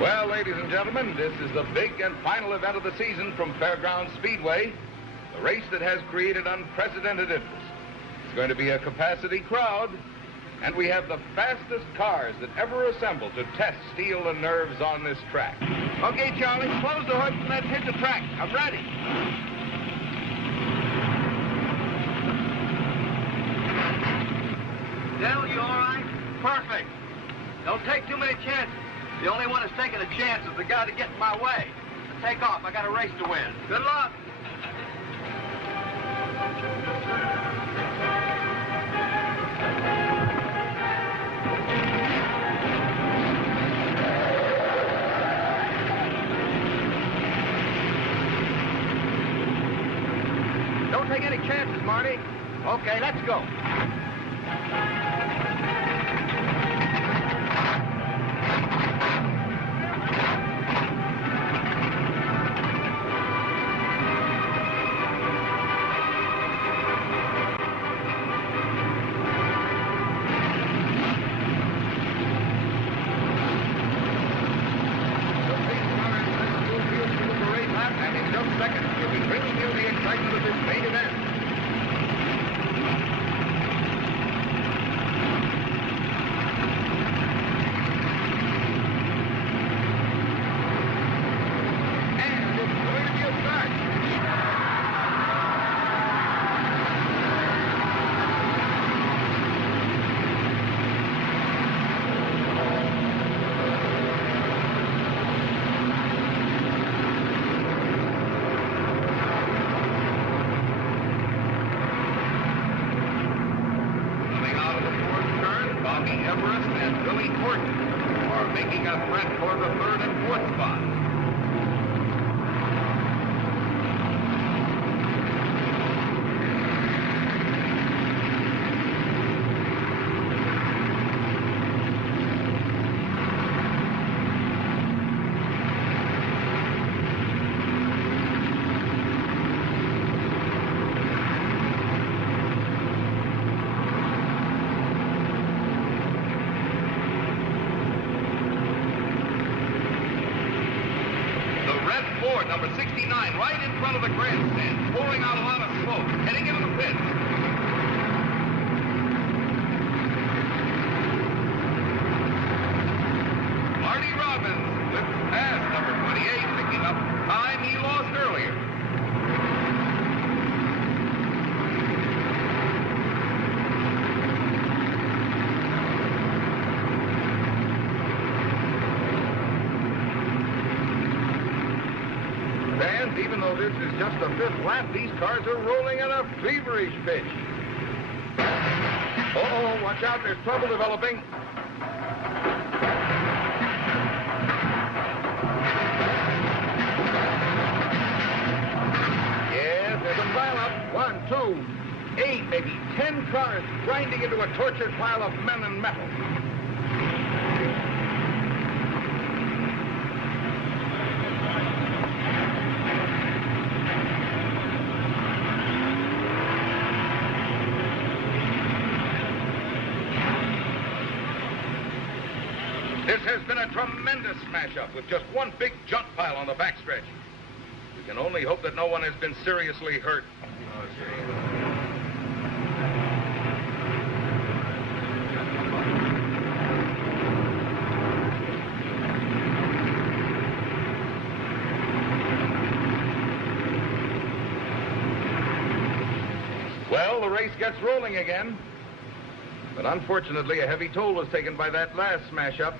Well, ladies and gentlemen, this is the big and final event of the season from Fairgrounds Speedway, the race that has created unprecedented interest. It's going to be a capacity crowd, and we have the fastest cars that ever assembled to test steel and nerves on this track. Okay, Charlie, close the hood and let's hit the track. I'm ready. Dell, you all right? Perfect. Don't take too many chances. The only one that's taking a chance is the guy that gets in my way. So take off. I got a race to win. Good luck. take any chances, Marty. Okay, let's go. Number 69, right in front of the grandstand, pouring out a lot of smoke, heading into the pits. Marty Robbins whips past number 28, picking up time he lost earlier. Even though this is just the fifth lap, these cars are rolling at a feverish pitch. Uh-oh, watch out, there's trouble developing. Yes, there's a pileup. 1, 2, 8, maybe 10 cars grinding into a tortured pile of men and metal. This has been a tremendous smash-up with just one big junk pile on the backstretch. We can only hope that no one has been seriously hurt. Well, the race gets rolling again. But unfortunately, a heavy toll was taken by that last smash-up.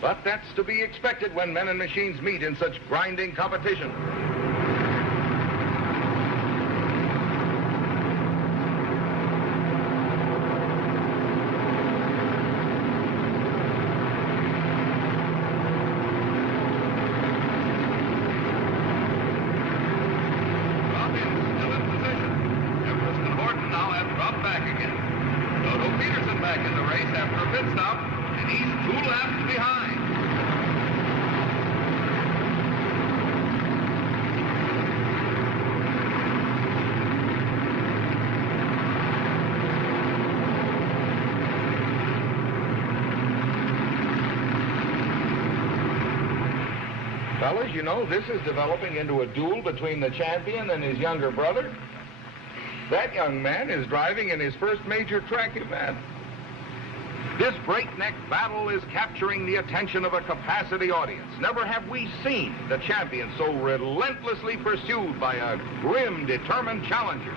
But that's to be expected when men and machines meet in such grinding competition. Fellas, you know, this is developing into a duel between the champion and his younger brother. That young man is driving in his first major track event. This breakneck battle is capturing the attention of a capacity audience. Never have we seen the champion so relentlessly pursued by a grim, determined challenger.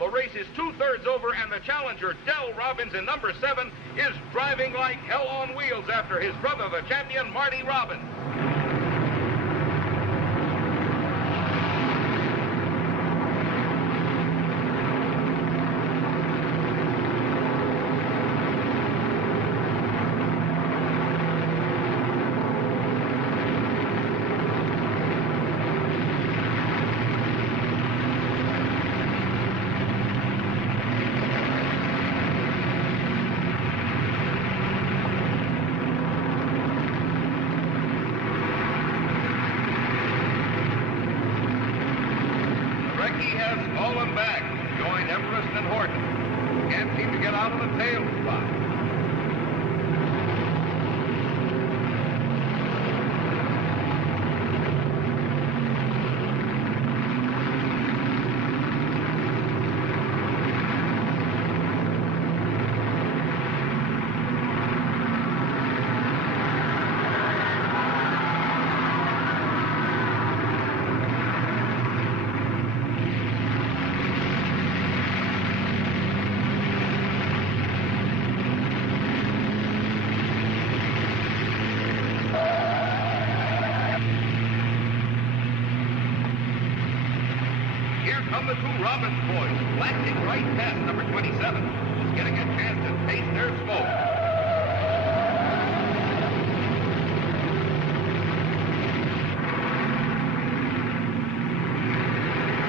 The race is 2/3 over, and the challenger, Del Robbins, in number 7, is driving like hell on wheels after his brother, the champion, Marty Robbins. He has fallen back, joined Everest and Horton. Can't seem to get out of the tail spot. Here come the two Robbins boys, blasting right past number 27, who's getting a chance to taste their smoke.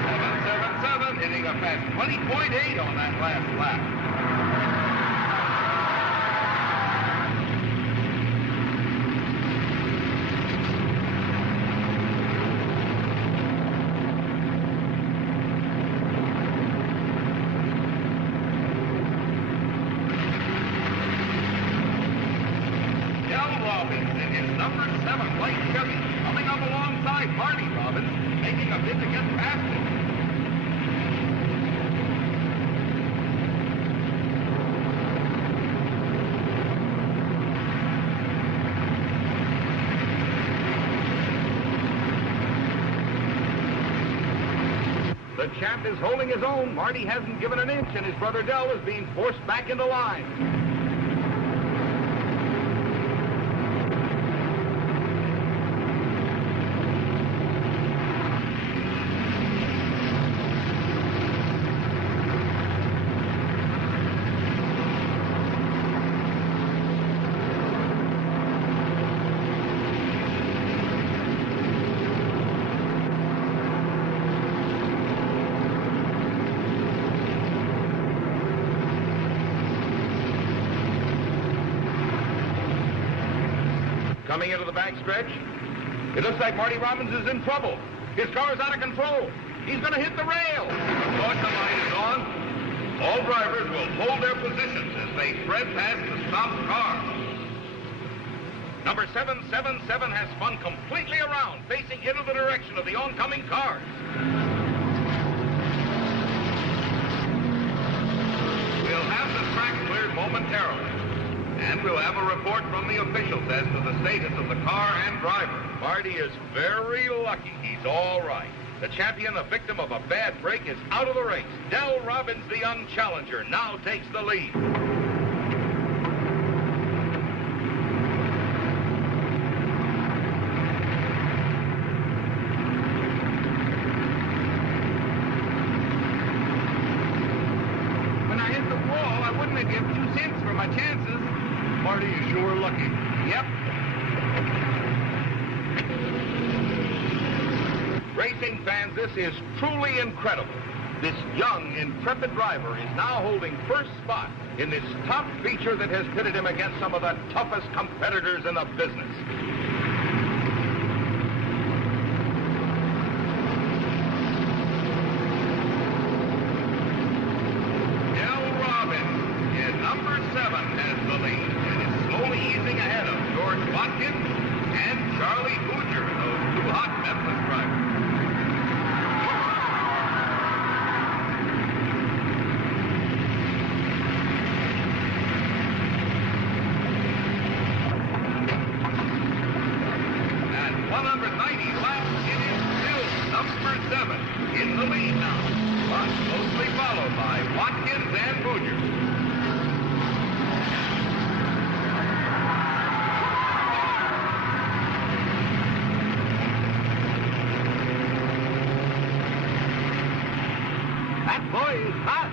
777, hitting a fast 20.8 on that last lap. Robbins in his number 7 white Chevy, coming up alongside Marty Robbins, making a bid to get past him. The champ is holding his own. Marty hasn't given an inch, and his brother Del is being forced back into line. Coming into the backstretch, it looks like Marty Robbins is in trouble. His car is out of control. He's going to hit the rail. The caution light is on. All drivers will hold their positions as they thread past the stopped car. Number 777 has spun completely around, facing into the direction of the oncoming cars. We'll have the track cleared momentarily. And we'll have a report from the officials as to the status of the car and driver. Marty is very lucky he's all right. The champion, the victim of a bad break, is out of the race. Del Robbins, the young challenger, now takes the lead. When I hit the wall, I wouldn't have given 2 cents for my chances. Marty is sure lucky. Yep. Racing fans, this is truly incredible. This young, intrepid driver is now holding first spot in this top feature that has pitted him against some of the toughest competitors in the business. Del Robbins in number 7 has the lead and is slowly easing ahead of George Watkins and Charlie Hoosier, those 2 hot Memphis drivers. In the lead now. But closely followed by Watkins and Booger. That boy is hot.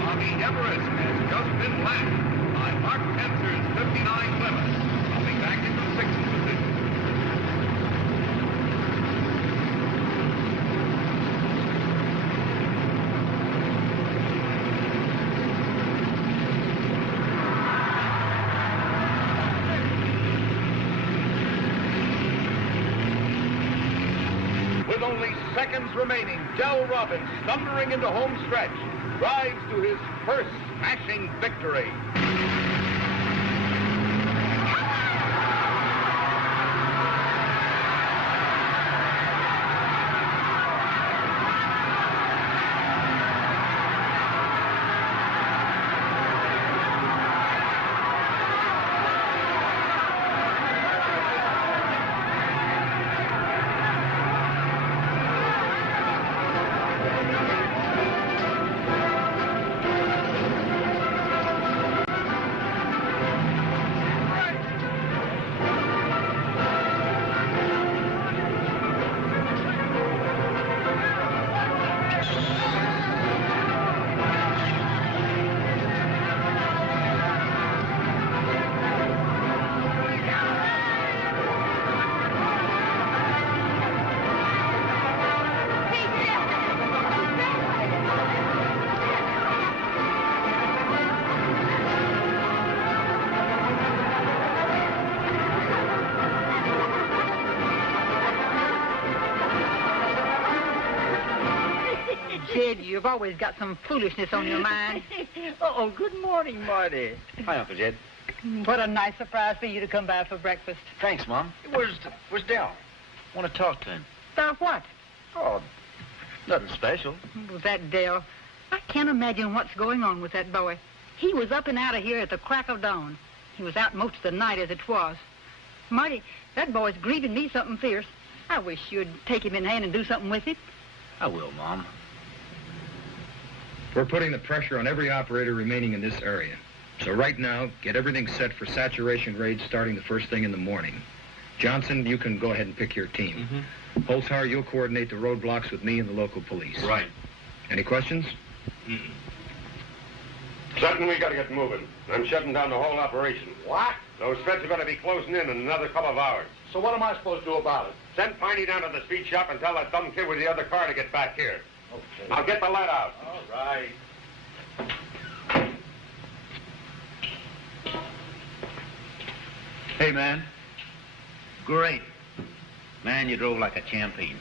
Bobby Everest has just been lapped by Mark Tenser's 59 Plymouth, dropping back into sixth position. With only seconds remaining, Del Robbins, thundering into home stretch, drives to his first smashing victory. Jed, you've always got some foolishness on your mind. Oh, good morning, Marty. Hi, Uncle Jed. What a nice surprise for you to come by for breakfast. Thanks, Mom. Where's Dell? Want to talk to him. About what? Oh, nothing special. Was that Dale? I can't imagine what's going on with that boy. He was up and out of here at the crack of dawn. He was out most of the night as it was. Marty, that boy's grieving me something fierce. I wish you'd take him in hand and do something with it. I will, Mom. We're putting the pressure on every operator remaining in this area. So right now, get everything set for saturation raids starting the first thing in the morning. Johnson, you can go ahead and pick your team. Holzhauer, you'll coordinate the roadblocks with me and the local police. Right. Any questions? Sutton, we gotta get moving. I'm shutting down the whole operation. What? Those feds are gonna be closing in another couple of hours. So what am I supposed to do about it? Send Piney down to the speed shop and tell that dumb kid with the other car to get back here. Okay. I'll get the lead out. All right. Hey, man. Great. Man, you drove like a champion.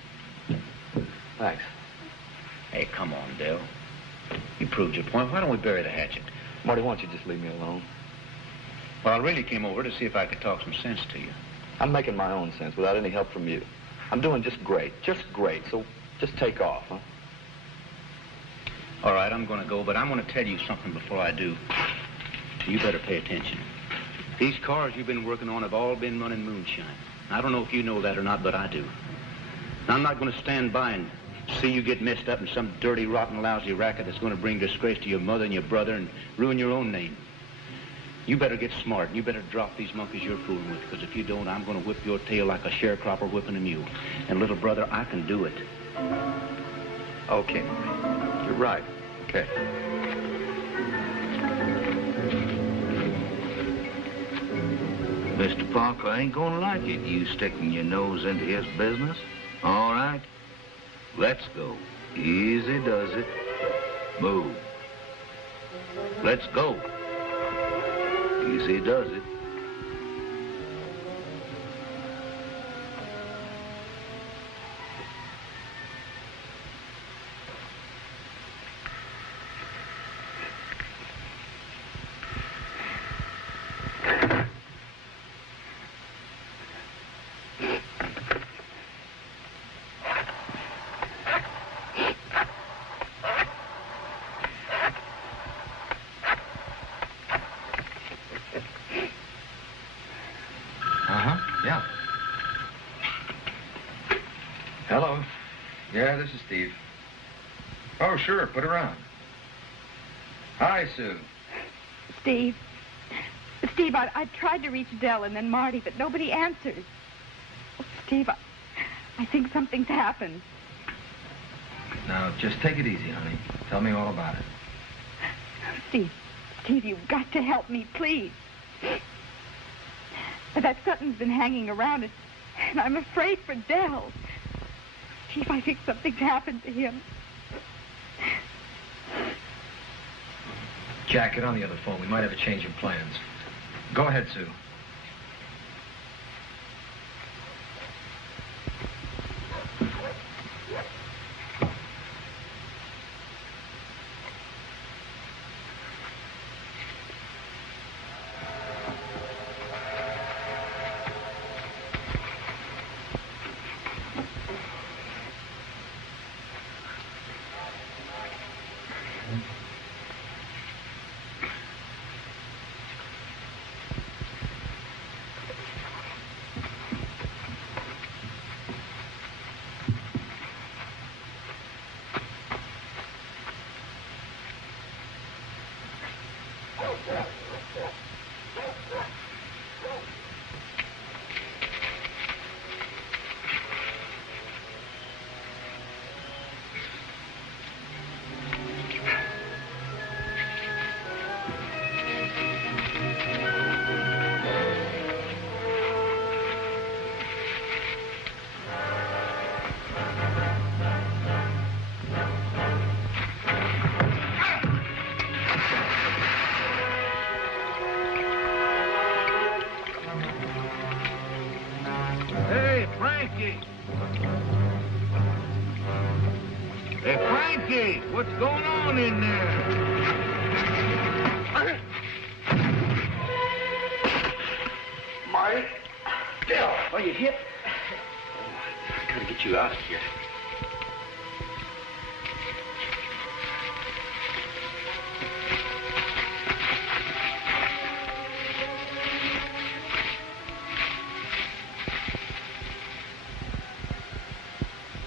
Thanks. Hey, come on, Dell. You proved your point. Why don't we bury the hatchet? Marty, why don't you just leave me alone? Well, I really came over to see if I could talk some sense to you. I'm making my own sense without any help from you. I'm doing just great. So just take off, huh? All right, I'm going to go, but I'm going to tell you something before I do. You better pay attention. These cars you've been working on have all been running moonshine. I don't know if you know that or not, but I do. And I'm not going to stand by and see you get messed up in some dirty, rotten, lousy racket that's going to bring disgrace to your mother and your brother and ruin your own name. You better get smart, and you better drop these monkeys you're fooling with, because if you don't, I'm going to whip your tail like a sharecropper whipping a mule. And, little brother, I can do it. Okay, you're right. Okay. Mr. Parker ain't gonna like it, you sticking your nose into his business. All right? Let's go. Easy does it. Move. Let's go. Easy does it. Yeah, this is Steve. Oh, sure, put her on. Hi, Sue. Steve. Steve, I tried to reach Dell and then Marty, but nobody answered. Oh, Steve, I think something's happened. Now, just take it easy, honey. Tell me all about it. Steve, you've got to help me, please. That Sutton's been hanging around, and I'm afraid for Dell. Steve, I think something's happened to him. Jack, get on the other phone. We might have a change in plans. Go ahead, Sue. Hey, Frankie! Hey, Frankie! What's going on in there? Marty? Bill! Are you hit? I gotta get you out of here.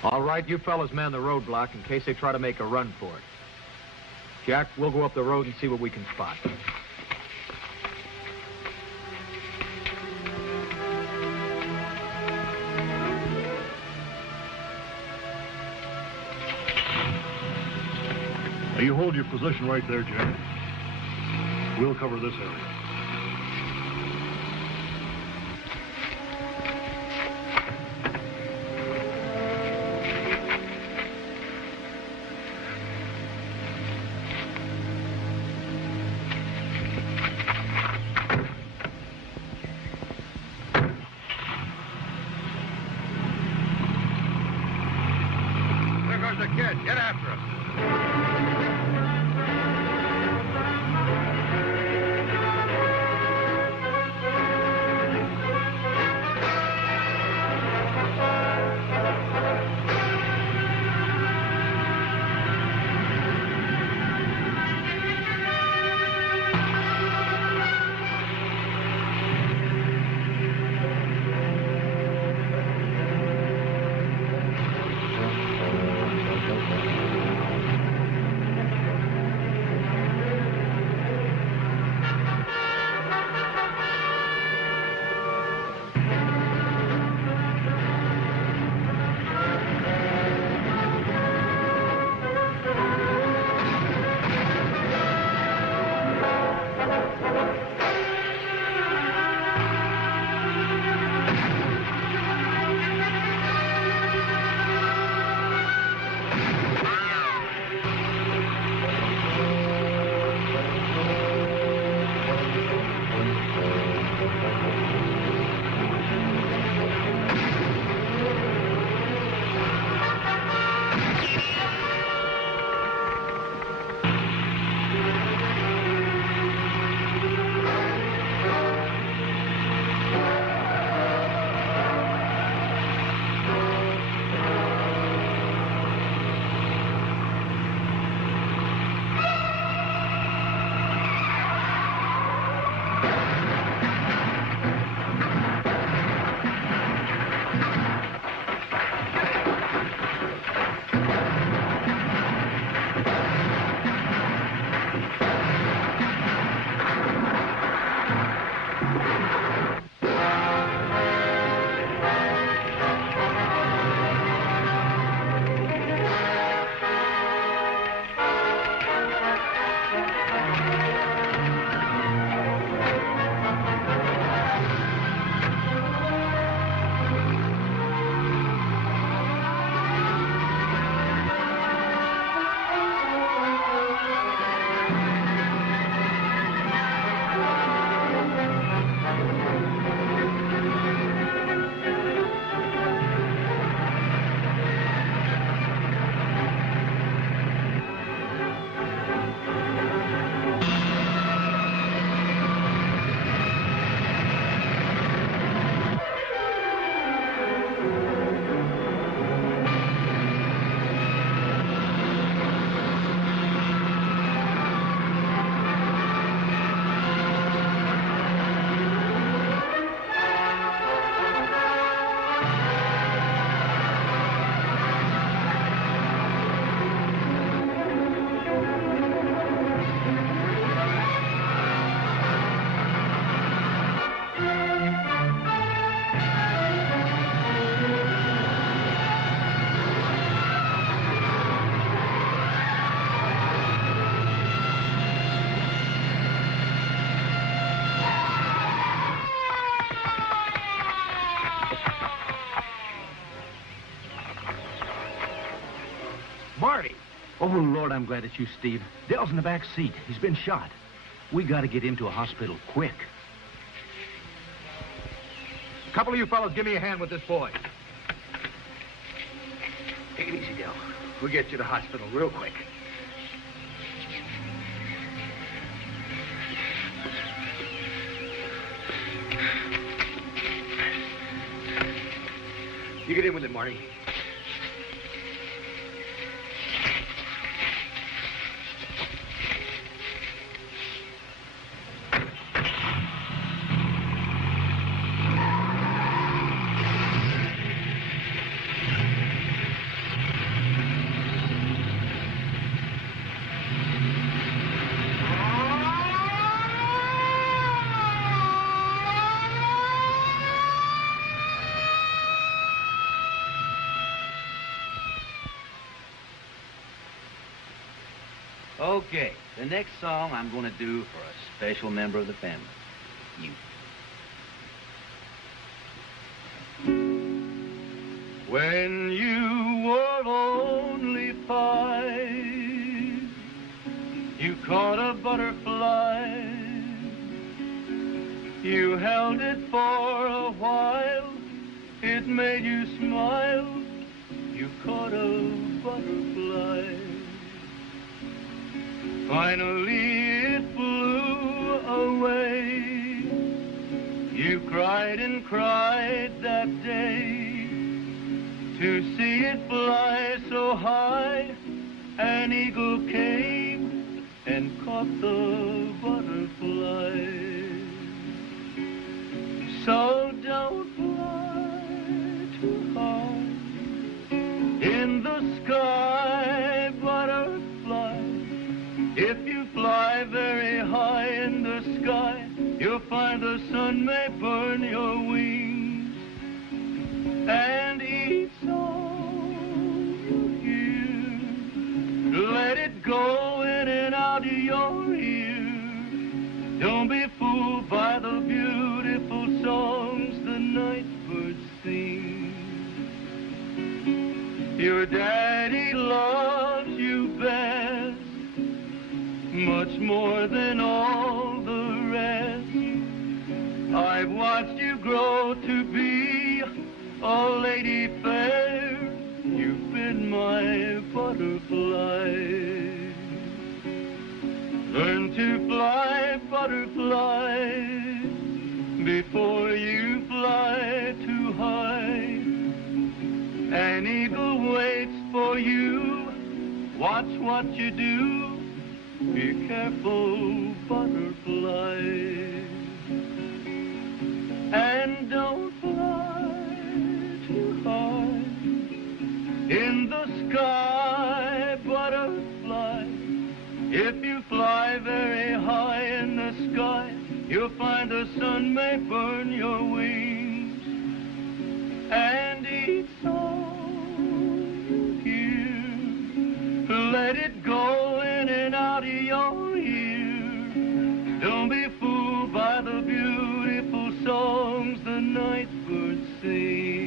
All right, you fellas man the roadblock in case they try to make a run for it. Jack, we'll go up the road and see what we can spot. Now, you hold your position right there, Jack. We'll cover this area. There goes the kid. Get after him. Marty. Oh, Lord, I'm glad it's you, Steve. Dell's in the back seat. He's been shot. We got to get him to a hospital quick. A couple of you fellas, give me a hand with this boy. Take it easy, Dell. We'll get you to the hospital real quick. You get in with it, Marty. Okay, the next song I'm going to do for a special member of the family. You. When you were only 5, you caught a butterfly. You held it for a while. It made you smile. You caught a butterfly. Finally it flew away. You cried and cried that day to see it fly so high. An eagle came and caught the butterfly. So don't fly too high in the sky, butterfly. If you fly very high in the sky, you'll find the sun may burn your wings. And each song you hear, let it go in and out of your ear. Don't be fooled by the beautiful songs the night birds sing. Your daddy loves you best, much more than all the rest. I've watched you grow to be a lady fair. You've been my butterfly. Learn to fly, butterfly, before you fly too high. An eagle waits for you. Watch what you do. Be careful, butterfly. And don't fly too high in the sky, butterfly. If you fly very high in the sky, you'll find the sun may burn your wings. And each song you hear, let it go in and out of your ear. Don't be fooled by the beautiful songs the night birds sing.